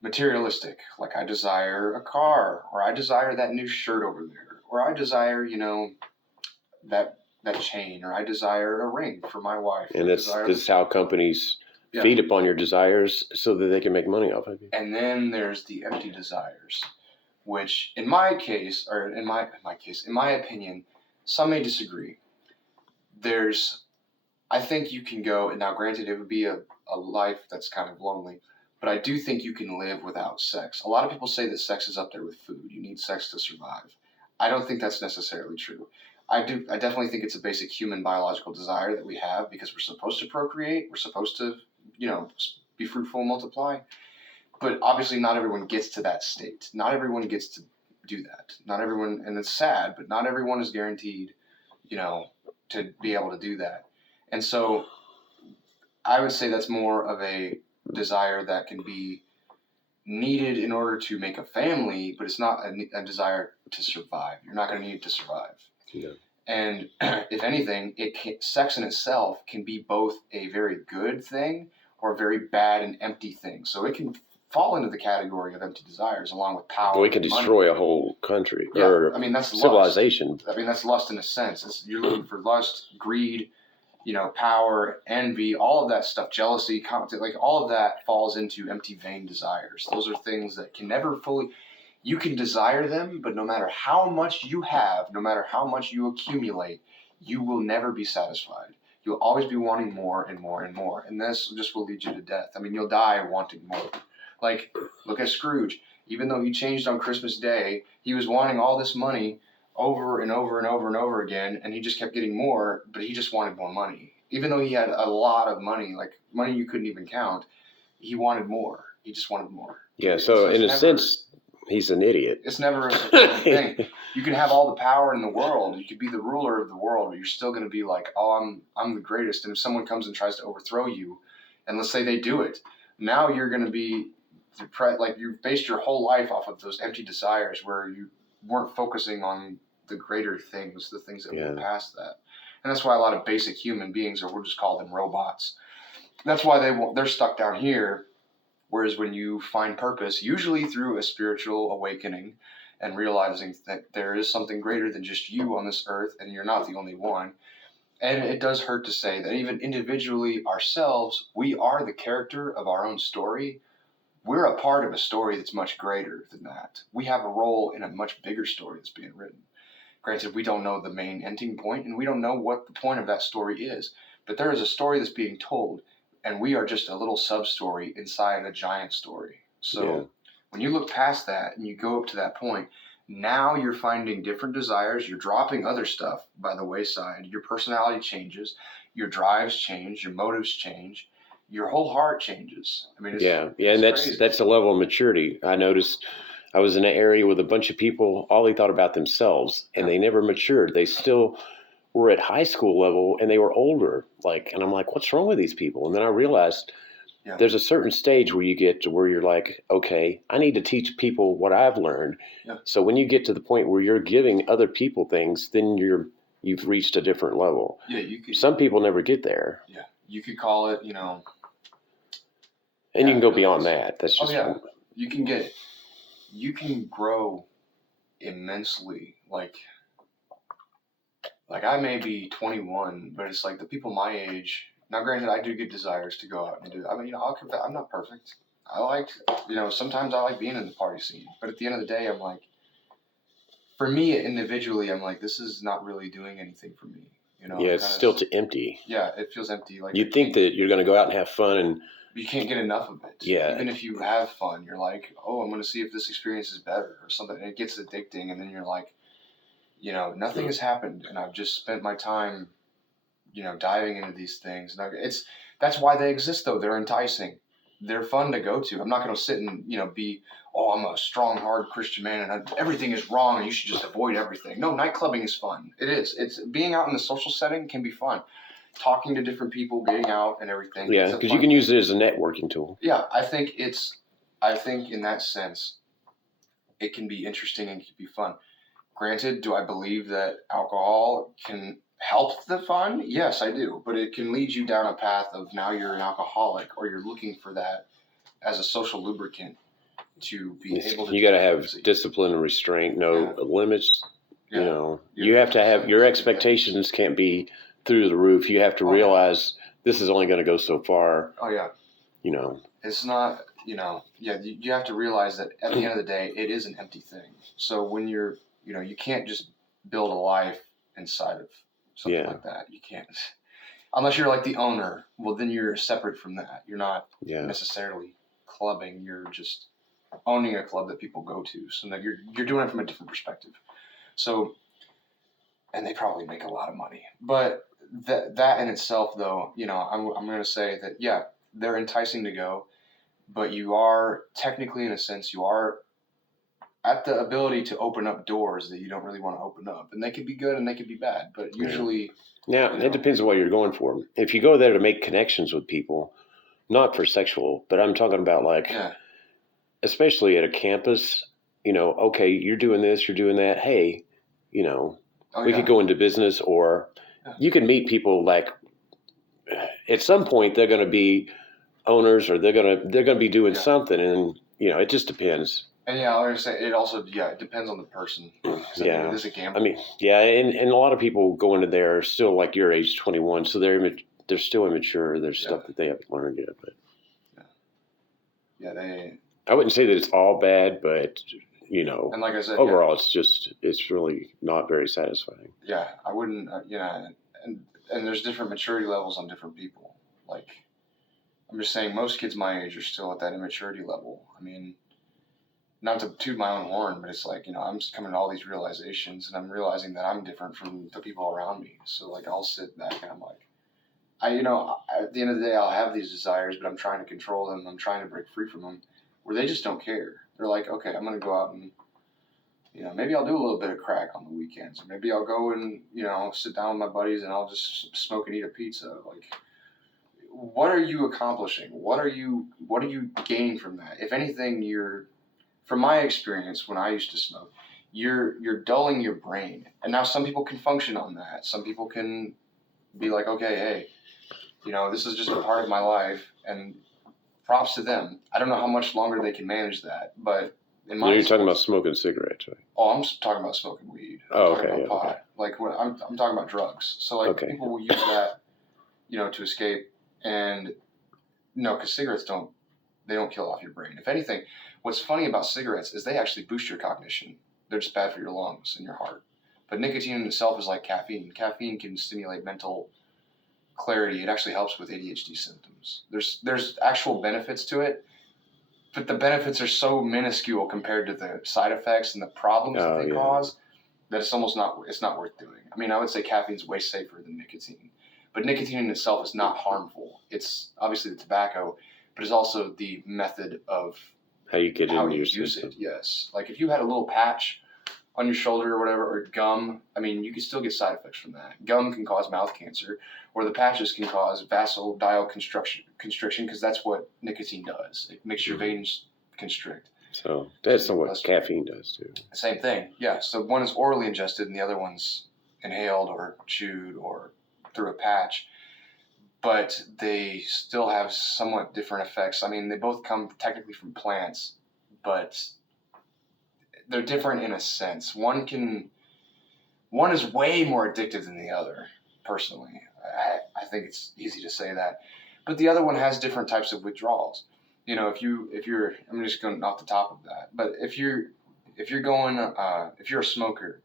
materialistic. Like I desire a car, or I desire that new shirt over there, or I desire, that chain, or I desire a ring for my wife. And this is how companies feed upon your desires so that they can make money off of you. And then there's the empty desires, which in my opinion, some may disagree. I think you can go, and now granted it would be a life that's kind of lonely, but I do think you can live without sex. A lot of people say that sex is up there with food. You need sex to survive. I don't think that's necessarily true. I definitely think it's a basic human biological desire that we have because we're supposed to procreate. We're supposed to, be fruitful and multiply. But obviously not everyone gets to that state. Not everyone gets to do that. Not everyone, and it's sad, but not everyone is guaranteed, to be able to do that. And so I would say that's more of a desire that can be needed in order to make a family, but it's not a desire to survive. You're not going to need it to survive. Yeah. And if anything, sex in itself can be both a very good thing or a very bad and empty thing. So it can fall into the category of empty desires along with power. Well, it can destroy a whole country or that's civilization. Lust. That's lust in a sense. You're looking for lust, greed, power, envy, all of that stuff, jealousy, like all of that falls into empty, vain desires. Those are things that can never fully. You can desire them, but no matter how much you have, no matter how much you accumulate, you will never be satisfied. You'll always be wanting more and more and more. And this just will lead you to death. You'll die wanting more. Like, look at Scrooge. Even though he changed on Christmas Day, he was wanting all this money over and over and over and over again, and he just kept getting more, but he just wanted more money. Even though he had a lot of money, like money you couldn't even count, he wanted more. He just wanted more. Yeah, so in a sense, he's an idiot. It's never a thing. You can have all the power in the world. You could be the ruler of the world, but you're still going to be like, oh, I'm the greatest. And if someone comes and tries to overthrow you, and let's say they do it, now you're going to be depressed. Like you've based your whole life off of those empty desires where you weren't focusing on the greater things, the things that move past that. And that's why a lot of basic human beings, or we'll just call them robots. That's why they're stuck down here. Whereas when you find purpose, usually through a spiritual awakening and realizing that there is something greater than just you on this earth and you're not the only one. And it does hurt to say that even individually ourselves, we are the character of our own story. We're a part of a story that's much greater than that. We have a role in a much bigger story that's being written. Granted, we don't know the main ending point, and we don't know what the point of that story is. But there is a story that's being told, and we are just a little sub-story inside a giant story. So when you look past that and you go up to that point, now you're finding different desires. You're dropping other stuff by the wayside. Your personality changes. Your drives change. Your motives change. Your whole heart changes. It's and that's a level of maturity. I noticed I was in an area with a bunch of people, all they thought about themselves, and they never matured. They still were at high school level, and they were older. And I'm like, what's wrong with these people? And then I realized there's a certain stage where you get to where you're like, okay, I need to teach people what I've learned. Yeah. So when you get to the point where you're giving other people things, then you've reached a different level. Yeah, some people never get there. Yeah, you could call it, and you can go beyond that. That's just you can grow immensely. Like I may be 21, but it's like the people my age. Now, granted, I do get desires to go out and do. I'll confess, I'm not perfect. I like, sometimes I like being in the party scene, but at the end of the day, I'm like, for me individually, I'm like, this is not really doing anything for me. It's still too empty. Yeah, it feels empty. Like you think that you're going to go out and have fun and. You can't get enough of it. Yeah. Even if you have fun, you're like, oh, I'm going to see if this experience is better or something. And it gets addicting. And then you're like, nothing has happened. And I've just spent my time, diving into these things. And that's why they exist, though. They're enticing. They're fun to go to. I'm not going to sit and, be, oh, I'm a strong, hard Christian man and everything is wrong and you should just avoid everything. No, night clubbing is fun. It is. It's being out in the social setting can be fun. Talking to different people, getting out and everything. Yeah, because you can use it as a networking tool. Yeah, I think in that sense, it can be interesting and can be fun. Granted, do I believe that alcohol can help the fun? Yes, I do. But it can lead you down a path of now you're an alcoholic or you're looking for that as a social lubricant to be able to. You got to have discipline and restraint, limits. Yeah. You have to have your expectations can't be through the roof. You have to realize this is only going to go so far. Oh yeah. You know. It's not, you have to realize that at the end of the day, it is an empty thing. So when you're, you can't just build a life inside of something like that. You can't, unless you're like the owner. Well, then you're separate from that. You're not necessarily clubbing. You're just owning a club that people go to. So that you're doing it from a different perspective. So, and they probably make a lot of money. But that in itself, though, I'm going to say that, yeah, they're enticing to go. But you are technically, in a sense, you are at the ability to open up doors that you don't really want to open up. And they could be good and they could be bad. But usually... Now, it depends on what you're going for. If you go there to make connections with people, not for sexual, but I'm talking about especially at a campus, okay, you're doing this, you're doing that. Hey, we could go into business, or you can meet people at some point they're going to be owners, or they're gonna be doing something, and it just depends. And I was gonna say it also it depends on the person. It is a gamble. I mean, and a lot of people go into there are still like your age, 21, so they're still immature. There's stuff that they haven't learned yet, but I wouldn't say that it's all bad, but and like I said, overall, it's really not very satisfying. Yeah, I wouldn't. And there's different maturity levels on different people. Like, I'm just saying, most kids my age are still at that immaturity level. I mean, not to toot my own horn, but it's like, I'm just coming to all these realizations, and I'm realizing that I'm different from the people around me. So, like, I'll sit back and I'm like, at the end of the day, I'll have these desires, but I'm trying to control them. I'm trying to break free from them, where they just don't care. They're like, okay, I'm going to go out and, maybe I'll do a little bit of crack on the weekends. Or maybe I'll go and, sit down with my buddies and I'll just smoke and eat a pizza. Like, what are you accomplishing? What are you gaining from that? If anything, from my experience when I used to smoke, you're dulling your brain. And now some people can function on that. Some people can be like, okay, hey, this is just a part of my life, and props to them. I don't know how much longer they can manage that, but you're talking about smoking cigarettes, right? Oh, I'm talking about smoking weed. I'm talking about pot. Okay. Like, when I'm talking about drugs. So, like, people will use that, to escape. And no, because cigarettes don't kill off your brain. If anything, what's funny about cigarettes is they actually boost your cognition. They're just bad for your lungs and your heart. But nicotine in itself is like caffeine. Caffeine can stimulate mental clarity. It actually helps with ADHD symptoms. There's actual benefits to it, but the benefits are so minuscule compared to the side effects and the problems that they cause that it's almost not worth doing. I mean, I would say caffeine's way safer than nicotine. But nicotine in itself is not harmful. It's obviously the tobacco, but it's also the method of how you use it. Yes. Like, if you had a little patch on your shoulder or whatever, or gum, I mean, you can still get side effects from that. Gum can cause mouth cancer, or the patches can cause vasodilatation constriction, because that's what nicotine does. It makes your veins constrict. So that's what caffeine does too. Same thing. Yeah. So one is orally ingested and the other one's inhaled or chewed or through a patch, but they still have somewhat different effects. I mean, they both come technically from plants, but they're different in a sense. One is way more addictive than the other, personally. I think it's easy to say that. But the other one has different types of withdrawals. If you're, I'm just going off the top of that, but if you're a smoker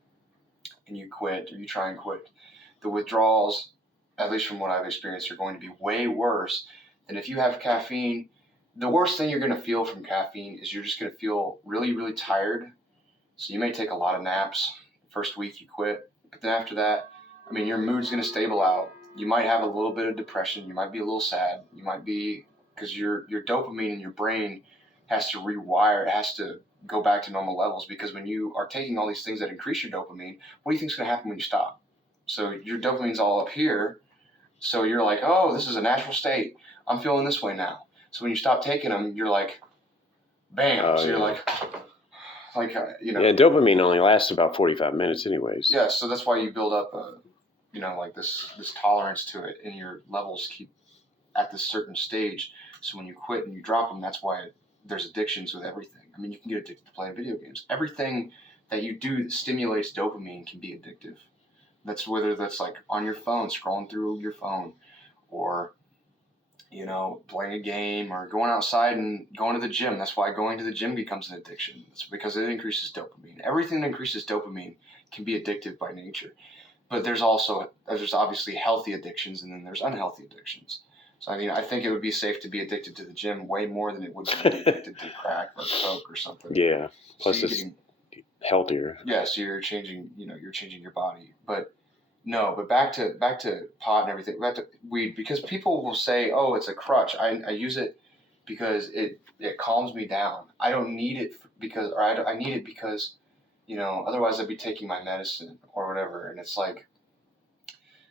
and you quit, or you try and quit, the withdrawals, at least from what I've experienced, are going to be way worse than if you have caffeine. The worst thing you're going to feel from caffeine is you're just going to feel really, really tired. So you may take a lot of naps. First week you quit, but then after that, I mean, your mood's going to stable out. You might have a little bit of depression. You might be a little sad. You might be, because your dopamine in your brain has to rewire. It has to go back to normal levels, because when you are taking all these things that increase your dopamine, what do you think is going to happen when you stop? So your dopamine's all up here. So you're like, oh, this is a natural state. I'm feeling this way now. So when you stop taking them, you're like, bam. So you're like, Yeah, dopamine only lasts about 45 minutes anyways. Yeah, so that's why you build up this tolerance to it, and your levels keep at this certain stage. So when you quit and you drop them, that's why there's addictions with everything. I mean, you can get addicted to playing video games. Everything that you do that stimulates dopamine can be addictive. That's whether that's like on your phone, scrolling through your phone, or playing a game or going outside and going to the gym. That's why going to the gym becomes an addiction. It's because it increases dopamine. Everything that increases dopamine can be addictive by nature. But there's obviously healthy addictions, and then there's unhealthy addictions. So I think it would be safe to be addicted to the gym way more than it would be addicted to crack or coke or something. Yeah. Plus it's healthier. Yeah, so you're changing your body. But no, but back to pot and everything, back to weed, because people will say, "Oh, it's a crutch. I use it because it calms me down. I don't need it I need it because, otherwise I'd be taking my medicine or whatever." And it's like,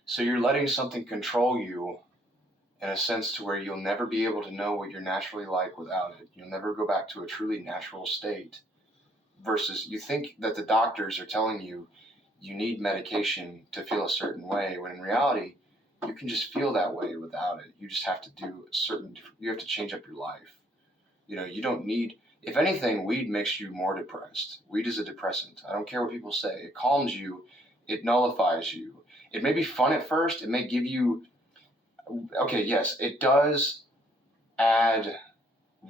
so you're letting something control you in a sense to where you'll never be able to know what you're naturally like without it. You'll never go back to a truly natural state. Versus you think that the doctors are telling you need medication to feel a certain way, when in reality, you can just feel that way without it. You just have to you have to change up your life. You don't need, if anything, weed makes you more depressed. Weed is a depressant. I don't care what people say. It calms you. It nullifies you. It may be fun at first. It may give you, okay, yes, it does add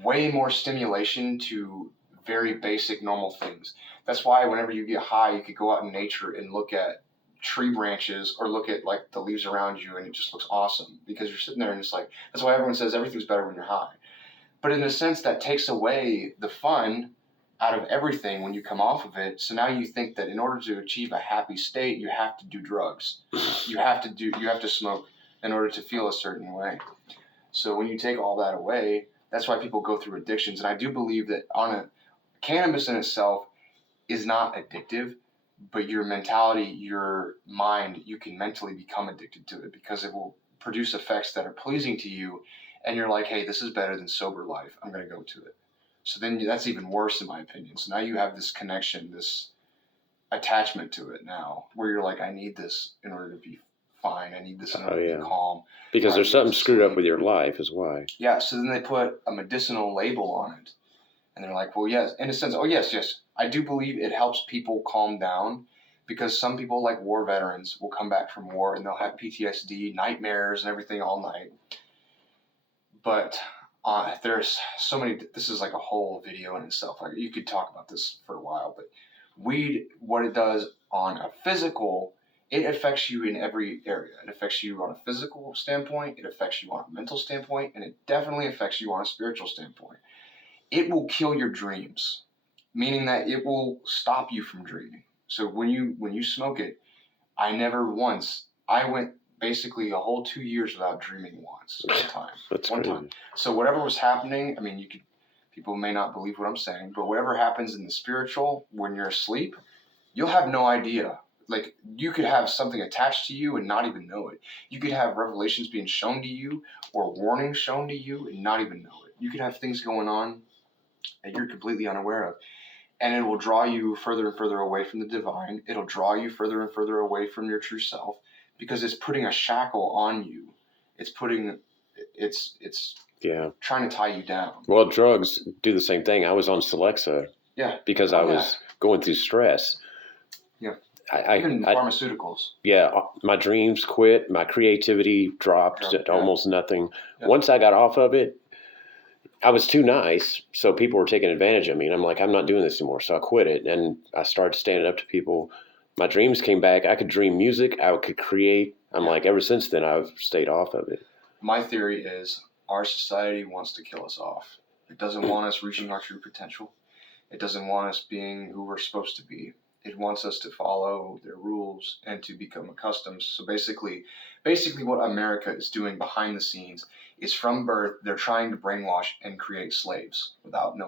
way more stimulation to very basic normal things. That's why whenever you get high, you could go out in nature and look at tree branches or look at like the leaves around you, and it just looks awesome because you're sitting there and it's like, that's why everyone says everything's better when you're high. But in a sense, that takes away the fun out of everything when you come off of it. So now you think that in order to achieve a happy state, you have to do drugs. You have to smoke in order to feel a certain way. So when you take all that away, that's why people go through addictions. And I do believe that cannabis in itself is not addictive, but your mentality, your mind, you can mentally become addicted to it because it will produce effects that are pleasing to you. And you're like, hey, this is better than sober life. I'm going to go to it. So then that's even worse in my opinion. So now you have this connection, this attachment to it now, where you're like, I need this in order to be fine. I need this in order to be calm. Because there's something screwed up with your life is why. Yeah, so then they put a medicinal label on it. And they're like, well, yes, in a sense, oh, yes. I do believe it helps people calm down because some people, like war veterans, will come back from war and they'll have PTSD, nightmares, and everything all night. But there's so many, this is like a whole video in itself. Like, you could talk about this for a while, but weed, what it does on a physical, it affects you in every area. It affects you on a physical standpoint, it affects you on a mental standpoint, and it definitely affects you on a spiritual standpoint. It will kill your dreams, meaning that it will stop you from dreaming. So when you smoke it, I went basically a whole 2 years without dreaming one time. So whatever was happening, people may not believe what I'm saying, but whatever happens in the spiritual when you're asleep, you'll have no idea. Like, you could have something attached to you and not even know it. You could have revelations being shown to you or warnings shown to you and not even know it. You could have things going on that you're completely unaware of. And it will draw you further and further away from the divine. It'll draw you further and further away from your true self because it's putting a shackle on you. It's trying to tie you down. Well, drugs do the same thing. I was on Celexa because I was going through stress. Yeah. Even pharmaceuticals. Yeah. My dreams quit. My creativity dropped to almost nothing. Yeah. Once I got off of it, I was too nice, so people were taking advantage of me. And I'm like, I'm not doing this anymore. So I quit it, and I started standing up to people. My dreams came back. I could dream music. I could create. I'm like, ever since then, I've stayed off of it. My theory is our society wants to kill us off. It doesn't want us reaching our true potential. It doesn't want us being who we're supposed to be. It wants us to follow their rules and to become accustomed. So basically what America is doing behind the scenes is from birth, they're trying to brainwash and create slaves without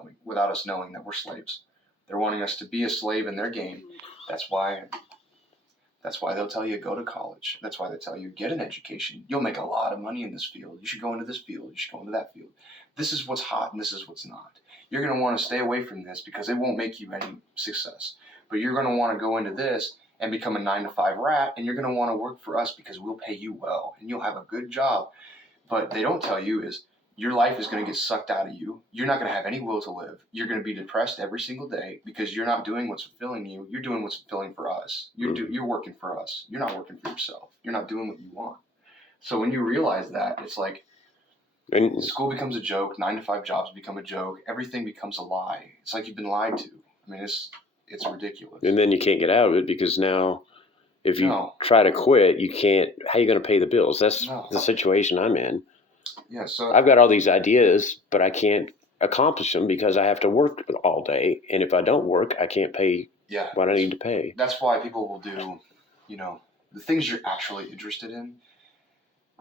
us knowing that we're slaves. They're wanting us to be a slave in their game. That's why they'll tell you go to college. That's why they tell you get an education. You'll make a lot of money in this field. You should go into this field. You should go into that field. This is what's hot and this is what's not. You're going to want to stay away from this because it won't make you any success. But you're going to want to go into this and become a 9-to-5 rat, and you're going to want to work for us because we'll pay you well and you'll have a good job. But they don't tell you is your life is going to get sucked out of you. You're not going to have any will to live. You're going to be depressed every single day because you're not doing what's fulfilling you. You're doing what's fulfilling for us. You're working for us. You're not working for yourself. You're not doing what you want. So when you realize that, it's like And School becomes a joke. 9-to-5 jobs become a joke. Everything becomes a lie. It's like you've been lied to. I mean, it's ridiculous. and then you can't get out of it because now if you No. try to quit, you can't. How are you going to pay the bills? That's No. the situation I'm in. Yeah, so I've got all these ideas, but I can't accomplish them because I have to work all day. And if I don't work, I can't pay what I need to pay. that's why people will do, the things you're actually interested in.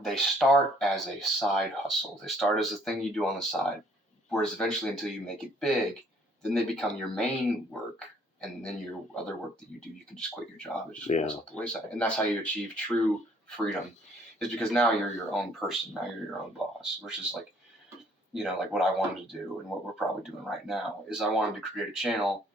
They start as a side hustle. They start as a thing you do on the side. Whereas eventually, until you make it big, then they become your main work. And then your other work that you do, you can just quit your job. It just falls off the wayside. And that's how you achieve true freedom, is because now you're your own person. Now you're your own boss. Versus like what I wanted to do and what we're probably doing right now is I wanted to create a channel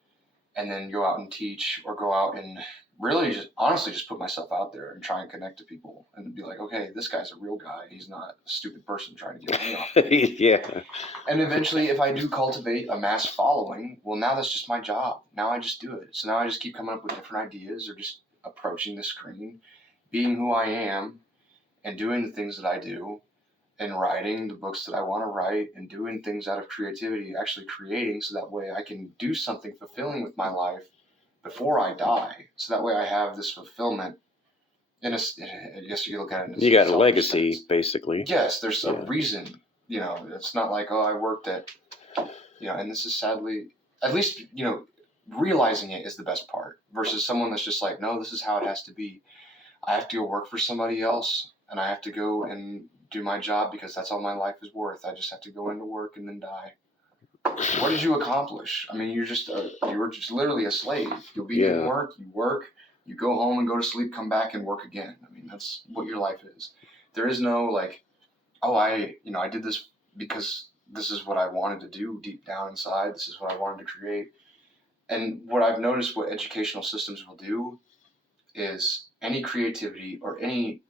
and then go out and teach or go out and really just honestly just put myself out there and try and connect to people and be like, okay, this guy's a real guy. He's not a stupid person trying to get money off me. Yeah. And eventually, if I do cultivate a mass following, well, now that's just my job. Now I just do it. So now I just keep coming up with different ideas or just approaching the screen, being who I am and doing the things that I do and writing the books that I want to write and doing things out of creativity, actually creating so that way I can do something fulfilling with my life before I die. So that way I have this fulfillment. I guess you look at it. You got a legacy, basically. Yes, there's a reason. It's not like, I worked at, and this is sadly, at least, realizing it is the best part versus someone that's just like, no, this is how it has to be. I have to go work for somebody else and I have to go and do my job because that's all my life is worth. I just have to go into work and then die. What did you accomplish? I mean, you were just literally a slave. You'll be in work, you go home and go to sleep, come back and work again. I mean, that's what your life is. There is no like, I did this because this is what I wanted to do deep down inside. This is what I wanted to create. And what I've noticed what educational systems will do is any creativity or any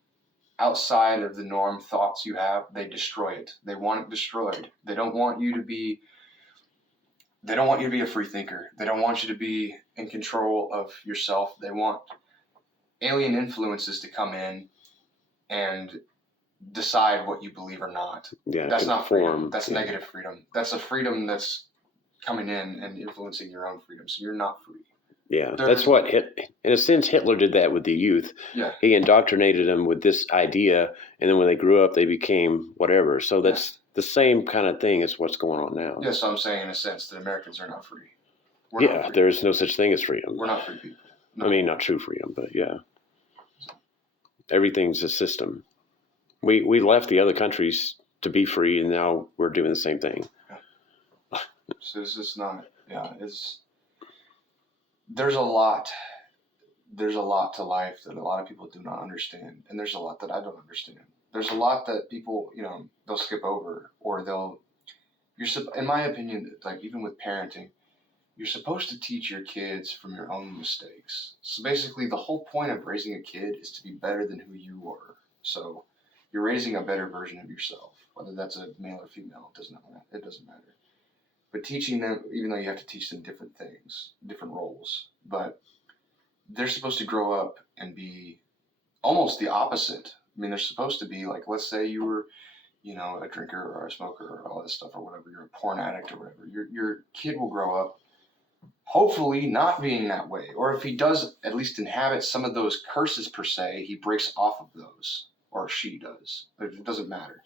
outside of the norm thoughts you have, they destroy it. They want it destroyed. They don't want you to be a free thinker. They don't want you to be in control of yourself. They want alien influences to come in and decide what you believe or not. Yeah, that's not freedom. That's negative freedom. That's a freedom that's coming in and influencing your own freedom. So you're not free. Yeah, that's what, in a sense, Hitler did that with the youth. Yeah. He indoctrinated them with this idea, and then when they grew up, they became whatever. So that's the same kind of thing as what's going on now. Yeah, so I'm saying in a sense that Americans are not free. Not free. There's no such thing as freedom. We're not free people. No. I mean, not true freedom, but yeah. Everything's a system. We left the other countries to be free, and now we're doing the same thing. Yeah. So it's just not, there's a lot to life that a lot of people do not understand, and there's a lot that I don't understand. There's a lot that people, they'll skip over, or in my opinion, like even with parenting, you're supposed to teach your kids from your own mistakes. So basically the whole point of raising a kid is to be better than who you were. So you're raising a better version of yourself, whether that's a male or female, it doesn't matter. But teaching them, even though you have to teach them different things, different roles, but they're supposed to grow up and be almost the opposite. I mean, they're supposed to be like, let's say you were, a drinker or a smoker or all this stuff or whatever, you're a porn addict or whatever. Your kid will grow up hopefully not being that way. Or if he does at least inhabit some of those curses per se, he breaks off of those, or she does. It doesn't matter.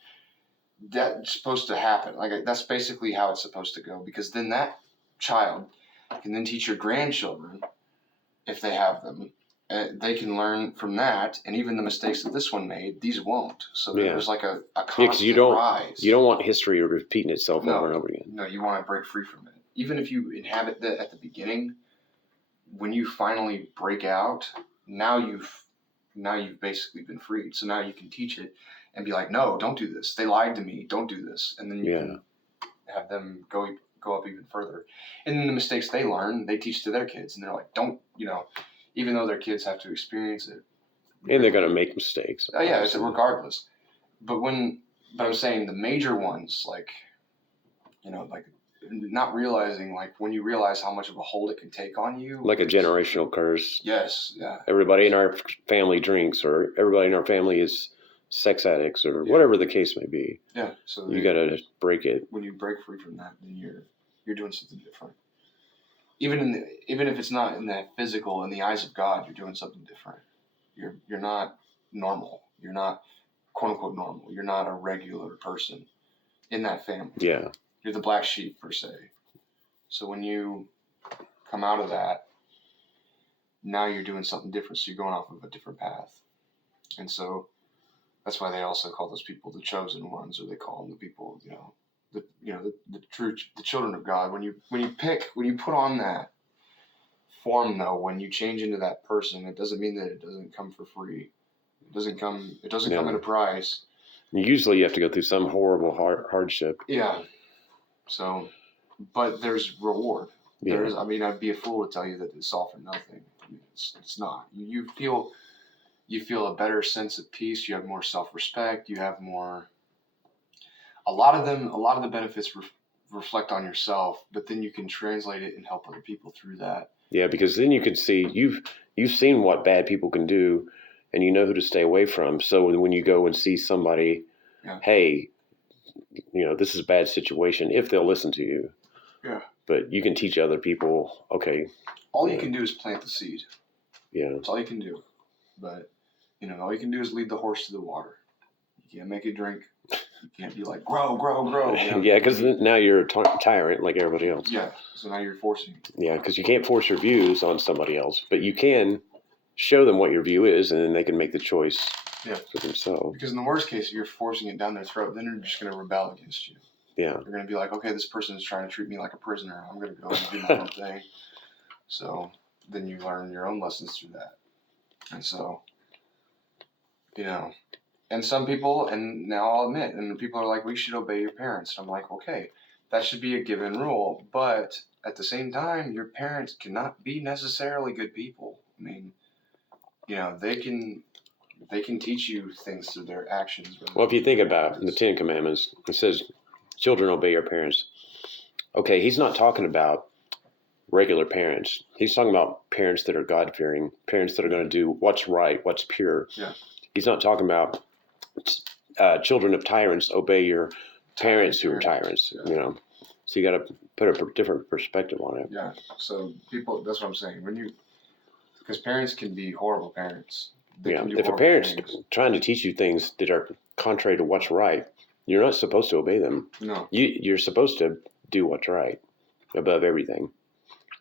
That's supposed to happen. Like, that's basically how it's supposed to go, because then that child can then teach your grandchildren, if they have them. They can learn from that, and even the mistakes that this one made, these won't. So there's like a constant rise. You don't want history repeating itself over and over again. No, you want to break free from it. Even if you inhabit that at the beginning, when you finally break out, now you've basically been freed. So now you can teach it and be like, no, don't do this. They lied to me. Don't do this. And then you can have them go up even further. And then the mistakes they learn, they teach to their kids. And they're like, don't, even though their kids have to experience it. And they're going to make mistakes. Oh, yeah, it's regardless. But I'm saying the major ones, like not realizing, like when you realize how much of a hold it can take on you. Like a generational curse. Yes, yeah. Everybody in our family drinks, or everybody in our family is sex addicts or Yeah. whatever the case may be. Yeah. So You got to break it. When you break free from that, then you're doing something different. Even if it's not in that physical, in the eyes of God, you're doing something different. You're not normal. You're not quote unquote normal. You're not a regular person in that family. Yeah. You're the black sheep per se. So when you come out of that, now you're doing something different. So you're going off of a different path. And so that's why they also call those people the chosen ones, or they call them the people, the children of God. When you put on that form, though, when you change into that person, it doesn't mean that it doesn't come for free. It doesn't come at a price. Usually you have to go through some horrible hardship. Yeah. So, but there's reward. Yeah. There is. I mean, I'd be a fool to tell you that it's all for nothing. I mean, it's not. You feel a better sense of peace. You have more self-respect. You have more. A lot of the benefits reflect on yourself, but then you can translate it and help other people through that. Yeah, because then you can see you've seen what bad people can do, and you know who to stay away from. So when you go and see somebody, hey, this is a bad situation, if they'll listen to you. Yeah. But you can teach other people, okay. All you can do is plant the seed. Yeah. That's all you can do. But, all you can do is lead the horse to the water. You can't make it drink. You can't be like, grow. Yeah, because now you're a tyrant like everybody else. Yeah, so now you're forcing. Yeah, because you can't force your views on somebody else, but you can show them what your view is, and then they can make the choice for themselves. Because in the worst case, if you're forcing it down their throat, then they're just going to rebel against you. Yeah. They're going to be like, okay, this person is trying to treat me like a prisoner. I'm going to go and do my own thing. So then you learn your own lessons through that. And so, and some people, and now I'll admit, and people are like, we should obey your parents. And I'm like, okay, that should be a given rule. But at the same time, your parents cannot be necessarily good people. I mean, they can teach you things through their actions. Well, if you think about the Ten Commandments, it says, children, obey your parents. Okay, he's not talking about regular parents. He's talking about parents that are God-fearing, parents that are going to do what's right, what's pure. Yeah. He's not talking about children of tyrants, obey your parents who are tyrants, So you got to put a different perspective on it. Yeah. So that's what I'm saying. Because parents can be horrible parents. If a parent's trying to teach you things that are contrary to what's right, you're not supposed to obey them. No. You're supposed to do what's right above everything.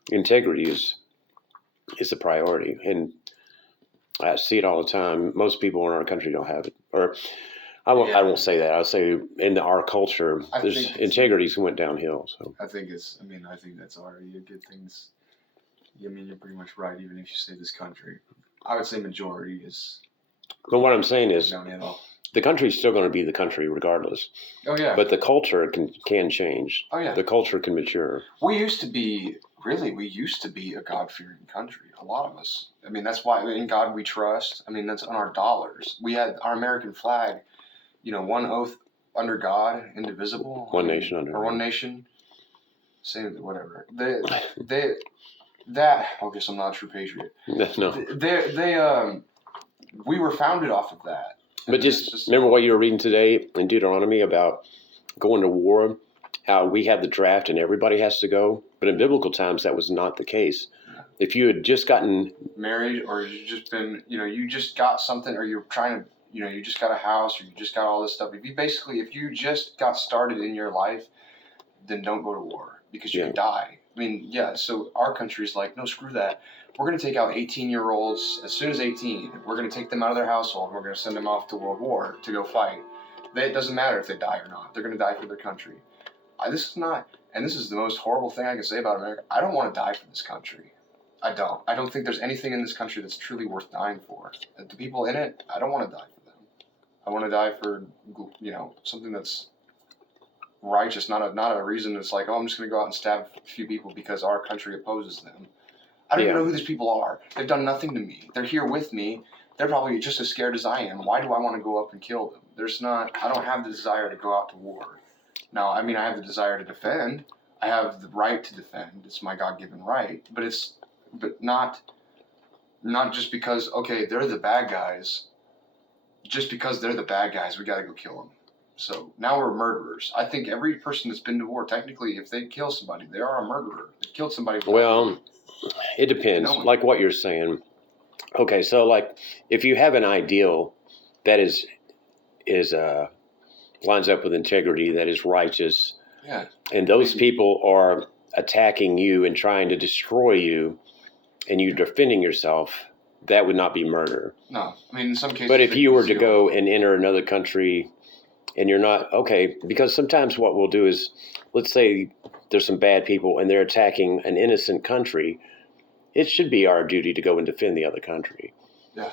Integrity is a priority, and I see it all the time. Most people in our country don't have it, or I won't say that. I'll say in our culture, there's integrity's went downhill. So I think that's already a good thing. I mean, you're pretty much right. Even if you say this country, I would say majority is. But what I'm saying is, downhill. The country's still going to be the country regardless. Oh yeah. But the culture can change. Oh yeah. The culture can mature. We used to be a God-fearing country. A lot of us. I mean, that's why in God we trust. I mean, that's on our dollars. We had our American flag. One oath under God, indivisible. One nation under God. Or one nation. Same, whatever. I guess I'm not a true patriot. No. We were founded off of that. But just remember what you were reading today in Deuteronomy about going to war, how we have the draft and everybody has to go. But in biblical times, that was not the case. Yeah. If you had just gotten married, or you just been, you just got something, or you're trying to, you just got a house, or you just got all this stuff. If you just got started in your life, then don't go to war because you could die. I mean, so our country's like, no, screw that. We're going to take out 18-year-olds as soon as 18. We're going to take them out of their household. And we're going to send them off to World War to go fight. It doesn't matter if they die or not. They're going to die for their country. This is the most horrible thing I can say about America. I don't want to die for this country. I don't. I don't think there's anything in this country that's truly worth dying for. The people in it, I don't want to die for them. I want to die for, something that's righteous, not a reason it's like, I'm just going to go out and stab a few people because our country opposes them. I don't even know who these people are. They've done nothing to me. They're here with me. They're probably just as scared as I am. Why do I want to go up and kill them? I don't have the desire to go out to war. Now, I mean, I have the desire to defend. I have the right to defend. It's my God-given right. But not just because, okay, they're the bad guys. just because they're the bad guys, we got to go kill them. So now we're murderers. I think every person that's been to war, technically, if they kill somebody, they are a murderer. They killed somebody. Well, it depends. Like what you're saying. Okay, so like if you have an ideal that is lines up with integrity, that is righteous, yeah, and those people are attacking you and trying to destroy you, and you're defending yourself, that would not be murder. No, I mean in some cases. But if you were to go and enter another country, and you're not okay, because sometimes what we'll do is, let's say there's some bad people and they're attacking an innocent country, it should be our duty to go and defend the other country. Yeah,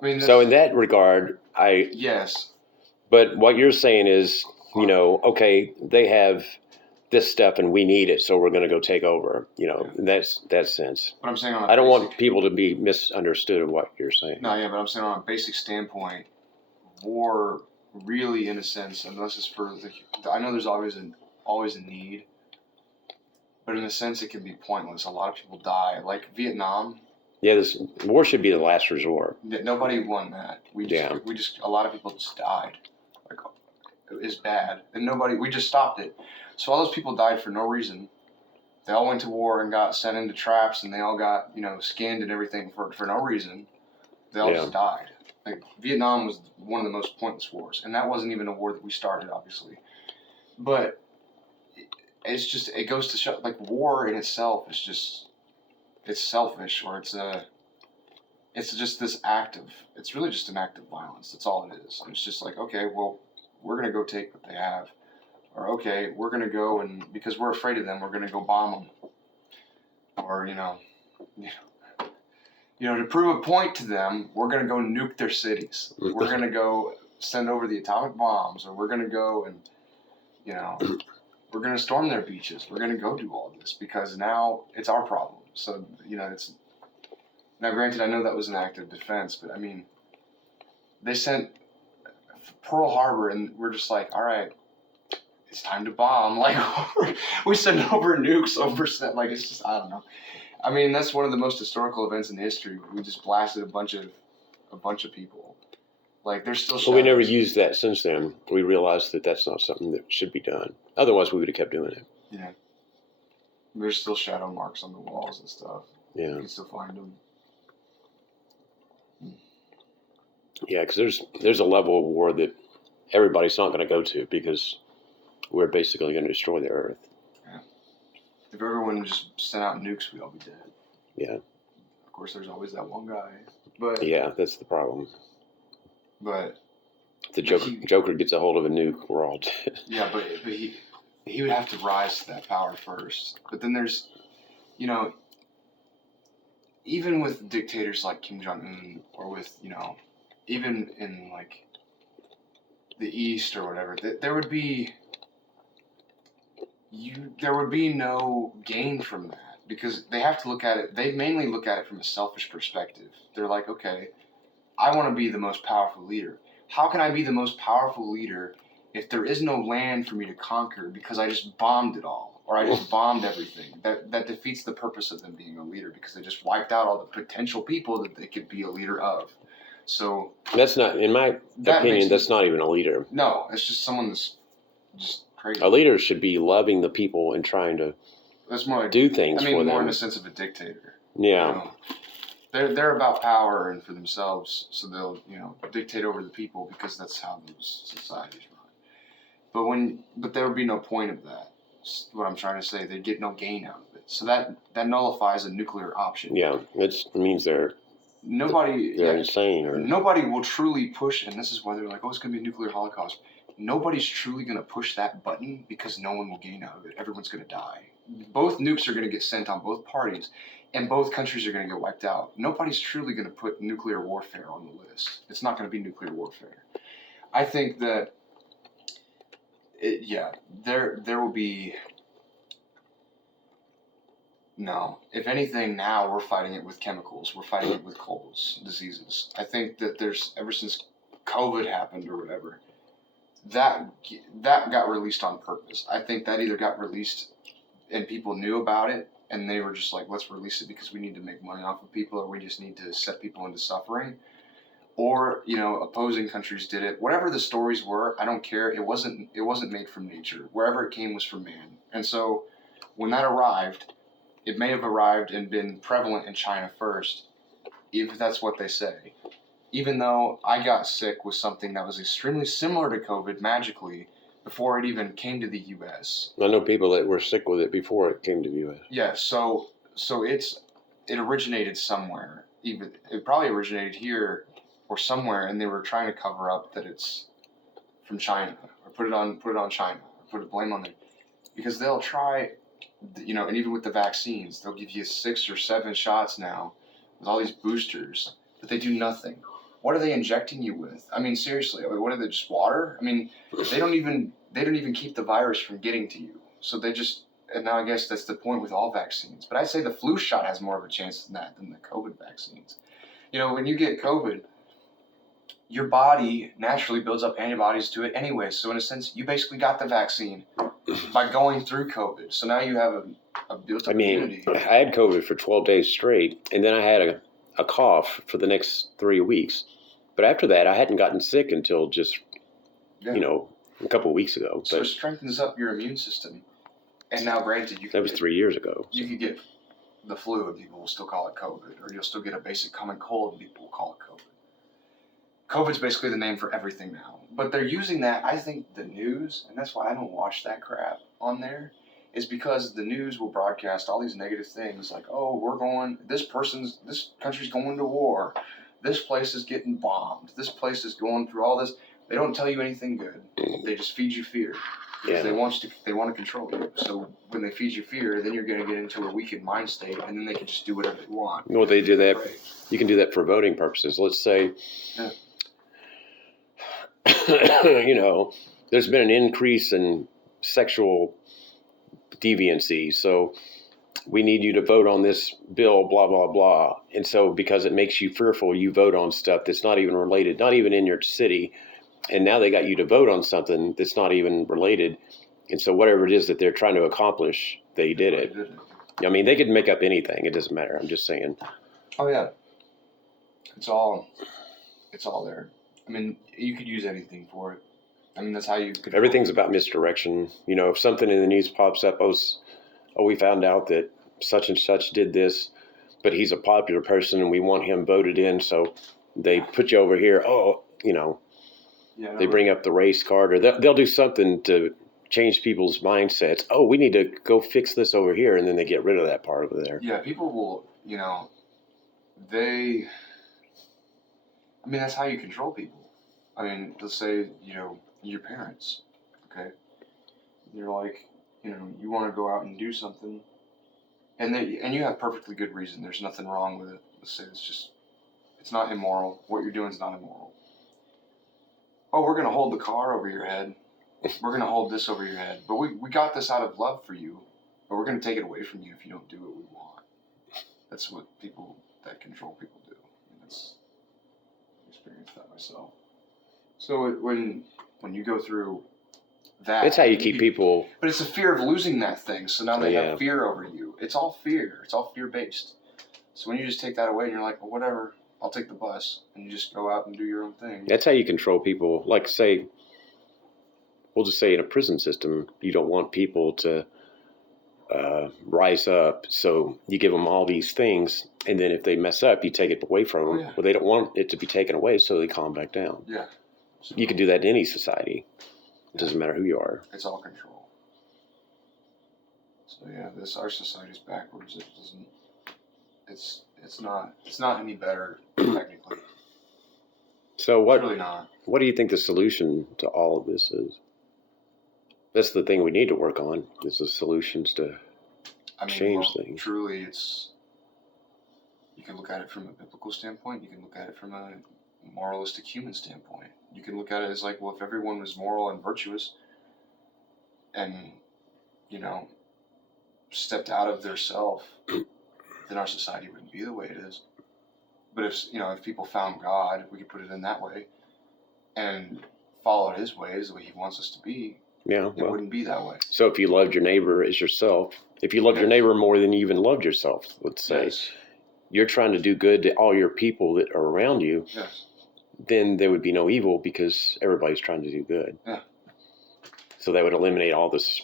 I mean. So in that regard, yes. But what you're saying is, okay, they have this stuff and we need it, so we're going to go take over. In that sense. But I'm saying I don't want people to be misunderstood of what you're saying. No, yeah, but I'm saying on a basic standpoint, war really, in a sense, unless it's for I know there's always a need, but in a sense, it can be pointless. A lot of people die, like Vietnam. Yeah, this war should be the last resort. Nobody won that. We just a lot of people just died. Like, it is bad, and we just stopped it. So all those people died for no reason. They all went to war and got sent into traps, and they all got skinned and everything for no reason. They all just died. Like Vietnam was one of the most pointless wars, and that wasn't even a war that we started, obviously. But it goes to show, like, war in itself is just, it's selfish, or it's just this it's really just an act of violence. That's all it is. And it's just like, okay, well, we're gonna go take what they have, or okay, we're gonna go and because we're afraid of them, we're gonna go bomb them, or to prove a point to them, we're going to go nuke their cities. We're going to go send over the atomic bombs, or we're going to go and, we're going to storm their beaches. We're going to go do all this because now it's our problem. So, it's, now granted, I know that was an act of defense, but I mean, they sent Pearl Harbor and we're just like, all right, it's time to bomb. Like, we send over nukes over, like, it's just, I don't know. I mean, that's one of the most historical events in history. We just blasted a bunch of people. Like, there's still. Well, we never used that since then. We realized that that's not something that should be done. Otherwise, we would have kept doing it. Yeah. There's still shadow marks on the walls and stuff. Yeah. You can still find them. Yeah, because there's a level of war that everybody's not going to go to because we're basically going to destroy the earth. If everyone just sent out nukes, we'd all be dead. Yeah. Of course, there's always that one guy. But yeah, that's the problem. But if the Joker gets a hold of a nuke, we're all dead. Yeah, but he would have to rise to that power first. But then there's, even with dictators like Kim Jong-un, or with, even in like the East or whatever, there would be no gain from that because they have to look at it. They mainly look at it from a selfish perspective. They're like, okay, I want to be the most powerful leader. How can I be the most powerful leader if there is no land for me to conquer because I just bombed it all, or I just bombed everything? That defeats the purpose of them being a leader because they just wiped out all the potential people that they could be a leader of. So that's not, in my opinion, that's not even a leader. No, it's just someone that's just crazy. A leader should be loving the people and trying to do things for them. More in the sense of a dictator. Yeah. They're about power and for themselves, so they'll dictate over the people because that's how those societies run. But there would be no point of that. That's what I'm trying to say, they'd get no gain out of it. So that nullifies a nuclear option. Yeah, it means they're insane. Or nobody will truly push, and this is why they're like, oh, it's going to be a nuclear holocaust. Nobody's truly going to push that button because no one will gain out of it. Everyone's going to die. Both nukes are going to get sent on both parties, and both countries are going to get wiped out. Nobody's truly going to put nuclear warfare on the list. It's not going to be nuclear warfare. I think that, there will be. No. If anything, now we're fighting it with chemicals. We're fighting it with colds, diseases. I think that ever since COVID happened or whatever, that got released on purpose. I think that either got released and people knew about it and they were just like, let's release it because we need to make money off of people, or we just need to set people into suffering. or opposing countries did it. Whatever the stories were, I don't care. It wasn't made from nature. Wherever it came was from man. And so when that arrived, it may have arrived and been prevalent in China first, if that's what they say. Even though I got sick with something that was extremely similar to COVID magically before it even came to the U.S. I know people that were sick with it before it came to the U.S. Yeah, so it originated somewhere. Even it probably originated here or somewhere, and they were trying to cover up that it's from China or put it on China, or put blame on them, because they'll try, and even with the vaccines, they'll give you 6 or 7 shots now with all these boosters, but they do nothing. What are they injecting you with? I mean, seriously, what are they, just water? I mean, they don't even keep the virus from getting to you. So they just, and now I guess that's the point with all vaccines. But I'd say the flu shot has more of a chance than the COVID vaccines. When you get COVID, your body naturally builds up antibodies to it anyway. So in a sense, you basically got the vaccine by going through COVID. So now you have a built-up immunity. I had COVID for 12 days straight, and then I had a cough for the next 3 weeks. But after that, I hadn't gotten sick until just, a couple of weeks ago. So it strengthens up your immune system. And now, granted, that was 3 years ago. You could get the flu and people will still call it COVID, or you'll still get a basic common cold and people will call it COVID. COVID's basically the name for everything now. But they're using that, I think, the news, and that's why I don't watch that crap on there, is because the news will broadcast all these negative things like, oh, this country's going to war. This place is getting bombed. This place is going through all this. They don't tell you anything good. They just feed you fear. Yeah. They want to control you. So when they feed you fear, then you're going to get into a weakened mind state, and then they can just do whatever they want. Well, they do that. Right. You can do that for voting purposes. Let's say, there's been an increase in sexual deviancy, so we need you to vote on this bill, blah, blah, blah. And so because it makes you fearful, you vote on stuff that's not even related, not even in your city. And now they got you to vote on something that's not even related. And so whatever it is that they're trying to accomplish, they did it. I mean, they could make up anything. It doesn't matter. I'm just saying. Oh, yeah. It's all there. I mean, you could use anything for it. I mean, that's how you could. Everything's about misdirection. If something in the news pops up, we found out that such and such did this, but he's a popular person and we want him voted in. So they put you over here. They bring up the race card, or they'll do something to change people's mindsets. Oh, we need to go fix this over here. And then they get rid of that part over there. Yeah. People will, that's how you control people. I mean, let's say, your parents, okay? You're like, you want to go out and do something, and you have perfectly good reason. There's nothing wrong with it. Let's say it's not immoral. What you're doing is not immoral. Oh, we're going to hold the car over your head. We're going to hold this over your head. But we got this out of love for you, but we're going to take it away from you if you don't do what we want. That's what people that control people do. I've experienced that myself. So when you go through that, it's how you keep people. But it's a fear of losing that thing. So now they have fear over you. It's all fear. It's all fear-based. So when you just take that away and you're like, well, whatever, I'll take the bus, and you just go out and do your own thing. That's how you control people. Like, we'll just say in a prison system, you don't want people to rise up. So you give them all these things, and then if they mess up, you take it away from them. Yeah. Well, they don't want it to be taken away, so they calm back down. Yeah. So you can do that in any society. It doesn't matter who you are. It's all control. So yeah, our society's backwards. It doesn't. It's not any better technically. So what? It's really not. What do you think the solution to all of this is? That's the thing we need to work on. Is the solutions to change things. Truly, you can look at it from a biblical standpoint. You can look at it from a moralistic human standpoint. You can look at it as like, well, if everyone was moral and virtuous and, stepped out of their self, then our society wouldn't be the way it is. But if people found God, we could put it in that way, and followed his ways the way he wants us to be, it wouldn't be that way. So if you loved your neighbor as yourself, if you loved your neighbor more than you even loved yourself, let's say, you're trying to do good to all your people that are around you, then there would be no evil because everybody's trying to do good. Yeah. So that would eliminate all this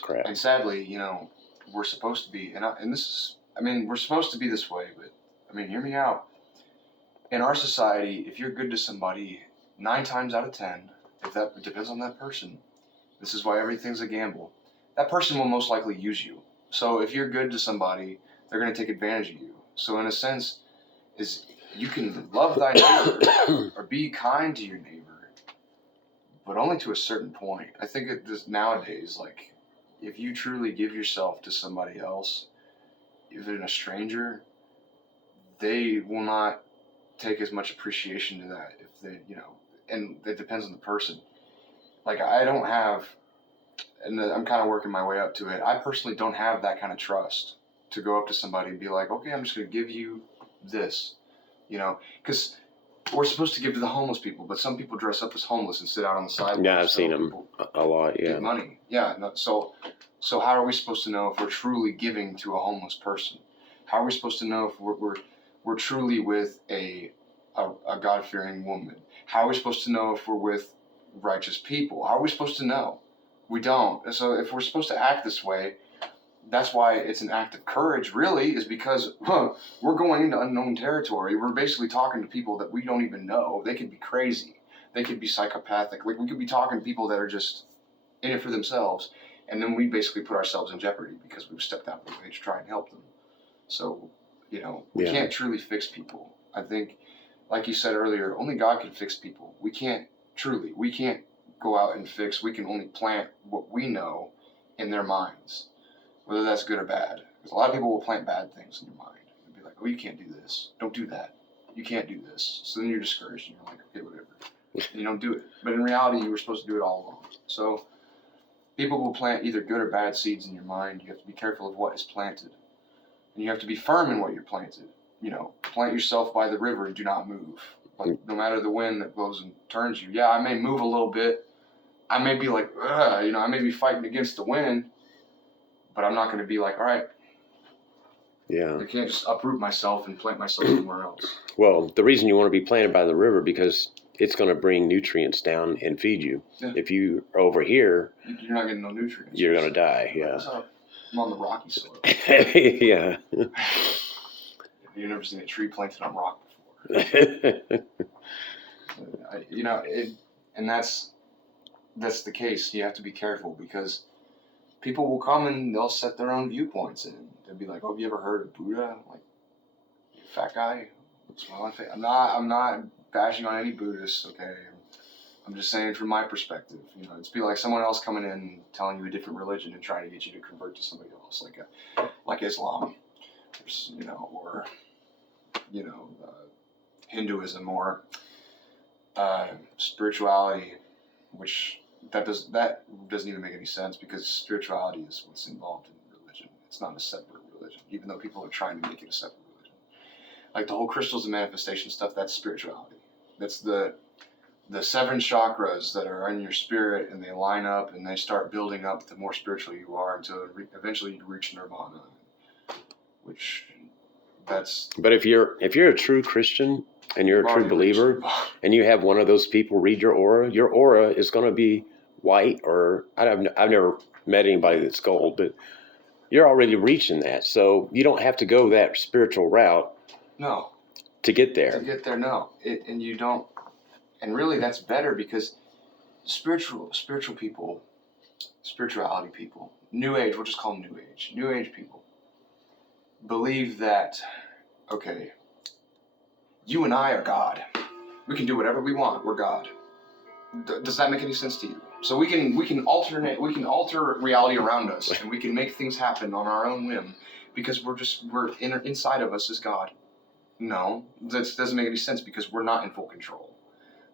crap. And sadly, you know, we're supposed to be, and this is, I mean, we're supposed to be this way, but I mean, hear me out. In our society, if you're good to somebody, 9 times out of 10, if that it depends on that person, this is why everything's a gamble. That person will most likely use you. So if you're good to somebody, they're going to take advantage of you. So in a sense, is you can love thy neighbor or be kind to your neighbor, but only to a certain point. I think nowadays, like, if you truly give yourself to somebody else, even a stranger, they will not take as much appreciation to that if they, you know, and it depends on the person. Like, I don't have, and I'm kind of working my way up to it, I personally don't have that kind of trust to go up to somebody and be like, okay, I'm just going to give you this, you know, because we're supposed to give to the homeless people, but some people dress up as homeless and sit out on the sidewalk. Yeah, I've seen them a lot, yeah. Get money. Yeah, so how are we supposed to know if we're truly giving to a homeless person? How are we supposed to know if we're truly with a God-fearing woman? How are we supposed to know if we're with righteous people? How are we supposed to know? We don't. And so if we're supposed to act this way, that's why it's an act of courage, really, is because we're going into unknown territory. We're basically talking to people that we don't even know. They could be crazy. They could be psychopathic. Like, we could be talking to people that are just in it for themselves. And then we basically put ourselves in jeopardy because we've stepped out of the way to try and help them. So, you know, we can't truly fix people. I think, like you said earlier, only God can fix people. We can't go out and fix. We can only plant what we know in their minds, whether that's good or bad. Because a lot of people will plant bad things in your mind. They'll be like, oh, you can't do this. Don't do that. You can't do this. So then you're discouraged and you're like, okay, whatever. And you don't do it. But in reality, you were supposed to do it all along. So people will plant either good or bad seeds in your mind. You have to be careful of what is planted. And you have to be firm in what you're planted. You know, plant yourself by the river and do not move. Like, no matter the wind that blows and turns you. Yeah, I may move a little bit. I may be like, you know, I may be fighting against the wind, but I'm not going to be like, all right. Yeah. I can't just uproot myself and plant myself somewhere else. Well, the reason you want to be planted by the river, because it's going to bring nutrients down and feed you. Yeah. If you are over here, you're not getting no nutrients. You're going to die, yeah. What's up? I'm on the rocky soil. Yeah. You've never seen a tree planted on rock before. You know, and that's the case. You have to be careful because people will come and they'll set their own viewpoints and they'll be like, "Oh, have you ever heard of Buddha? Like, you fat guy? Smile on face." I'm not bashing on any Buddhists. Okay, I'm just saying from my perspective. You know, it's be like someone else coming in and telling you a different religion and trying to get you to convert to somebody else, like Islam, you know, or you know, Hinduism or spirituality, which that doesn't even make any sense because spirituality is what's involved in religion. It's not a separate religion, even though people are trying to make it a separate religion. Like the whole crystals and manifestation stuff, that's spirituality. That's the 7 chakras that are in your spirit, and they line up and they start building up the more spiritual you are until eventually you reach nirvana, which that's. But if you're a true Christian and you're a true believer, and you have one of those people read your aura is going to be white, or I've never met anybody that's gold, but you're already reaching that, so you don't have to go that spiritual route. No. To get there. No, and you don't, and really that's better because spiritual people, spirituality people, New Age, we'll just call them New Age people, believe that, okay, you and I are God. We can do whatever we want. We're God. Does that make any sense to you? So we can alter reality around us, and we can make things happen on our own whim because inside of us is God. No, that doesn't make any sense because we're not in full control.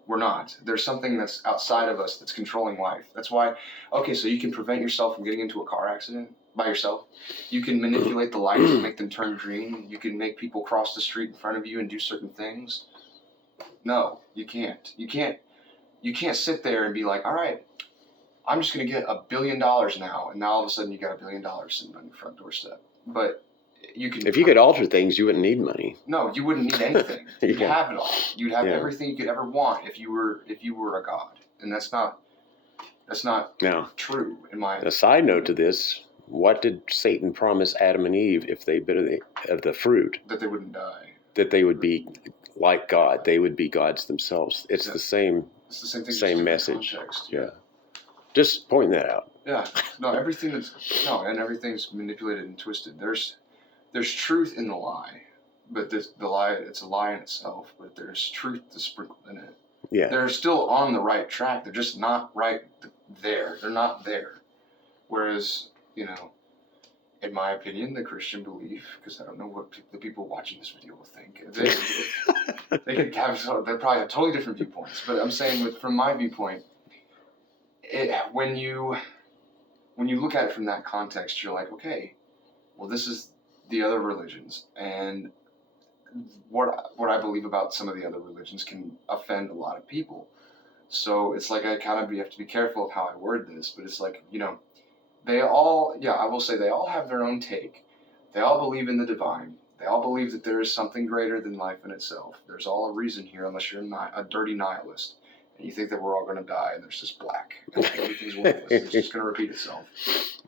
We're not. There's something that's outside of us that's controlling life. That's why, okay, so you can prevent yourself from getting into a car accident by yourself. You can manipulate the lights and make them turn green. You can make people cross the street in front of you and do certain things. No, you can't. You can't sit there and be like, all right, I'm just going to get $1 billion now. And now all of a sudden you got $1 billion sitting on your front doorstep. But you can. If you could alter things, you wouldn't need money. No, you wouldn't need anything. You'd Yeah. have it all. You'd have Yeah. everything you could ever want if you were a god, and that's not Now, true in my. a side note to this: what did Satan promise Adam and Eve if they bit of the fruit? That they wouldn't die. That they would be like God. They would be gods themselves. It's the same. It's the same thing. Same message. Context. Yeah. Just pointing that out. Yeah. No, and everything's manipulated and twisted. There's truth in the lie, but the lie, it's a lie in itself. But there's truth to sprinkle in it. Yeah. They're still on the right track. They're just not right there. They're not there. Whereas, in my opinion, the Christian belief, because I don't know what the people watching this video will think. They could probably have totally different viewpoints. But I'm saying, from my viewpoint, when you look at it from that context, you're like, okay, well, this is the other religions, and what I believe about some of the other religions can offend a lot of people. So it's like I kind of have to be careful of how I word this, but it's like, they all, I will say they all have their own take. They all believe in the divine. They all believe that there is something greater than life in itself. There's all a reason here, unless you're a dirty nihilist and you think that we're all going to die and there's just black and everything's worthless. It's just going to repeat itself.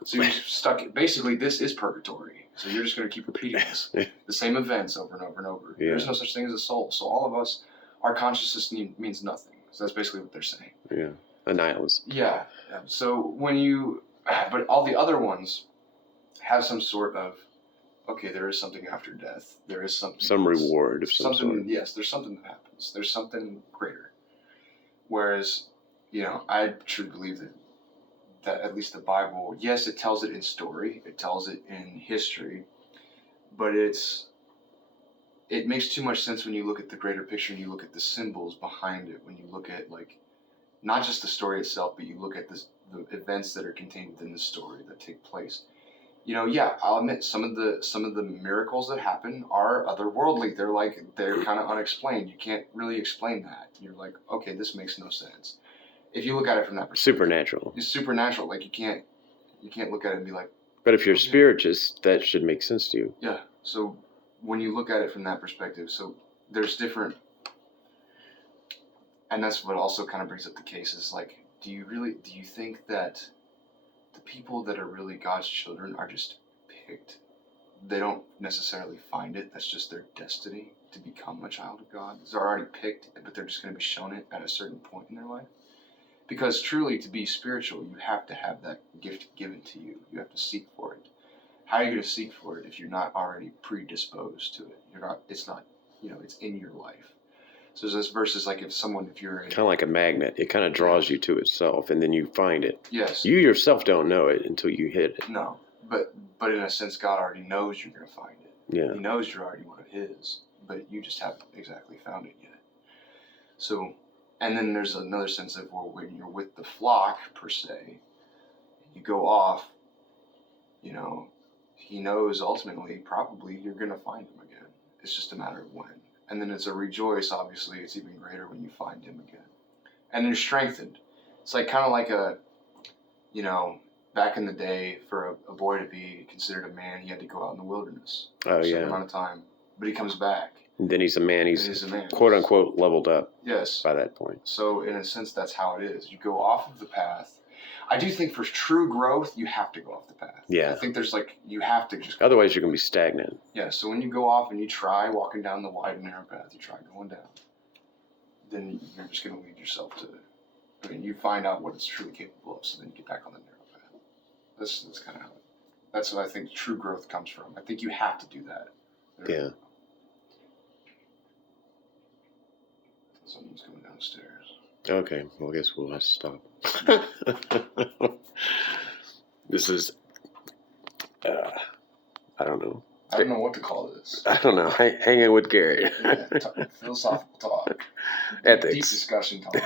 So you're stuck. Basically, this is purgatory. So you're just going to keep repeating this, the same events over and over and over. Yeah. There's no such thing as a soul. So all of us, our consciousness means nothing. So that's basically what they're saying. Yeah, a nihilist. Yeah. So but all the other ones have some sort of, okay, there is something after death. There is something. Some reward of some sort. Yes, there's something that happens. There's something greater. Whereas, I truly believe that at least the Bible, yes, it tells it in story, it tells it in history, but it makes too much sense when you look at the greater picture and you look at the symbols behind it, when you look at, not just the story itself, but you look at the events that are contained within the story that take place. I'll admit some of the miracles that happen are otherworldly. They're kind of unexplained. You can't really explain that. You're like, okay, this makes no sense. If you look at it from that perspective, Supernatural. It's supernatural. You can't look at it and be like. But if you're spiritist, that should make sense to you. Yeah. So when you look at it from that perspective, so there's different, and that's what also kind of brings up the case is do you think that the people that are really God's children are just picked? They don't necessarily find it. That's just their destiny to become a child of God. They're already picked, but they're just going to be shown it at a certain point in their life. Because truly, to be spiritual, you have to have that gift given to you. You have to seek for it. How are you going to seek for it if you're not already predisposed to it? It's not, it's in your life. So this versus if you're kind of like a magnet, it kind of draws you to itself, and then you find it. Yes. You yourself don't know it until you hit it. No, but in a sense, God already knows you're going to find it. Yeah. He knows you're already one of His, but you just haven't exactly found it yet. So, and then there's another sense of when you're with the flock per se, you go off. He knows ultimately, probably you're going to find Him again. It's just a matter of when. And then it's a rejoice, obviously, it's even greater when you find Him again. And you're strengthened. It's kind of like back in the day, for a boy to be considered a man, he had to go out in the wilderness for a certain amount of time. But he comes back. And then he's a man. He's quote unquote leveled up. Yes. By that point. So in a sense, that's how it is. You go off of the path. I do think for true growth, you have to go off the path. Yeah. I think there's you have to just. Otherwise, you're going to be stagnant. Yeah. So when you go off and you try walking down the wide and narrow path, you try going down, then you're just going to lead yourself to. You find out what it's truly capable of, so then you get back on the narrow path. That's kind of how. That's what I think true growth comes from. I think you have to do that. Yeah. Someone's coming downstairs. Okay, well, I guess we'll have to stop. This is, I don't know. I don't know what to call this. I don't know. Hanging with Garrett. Philosophical talk. Ethics. Deep discussion talk.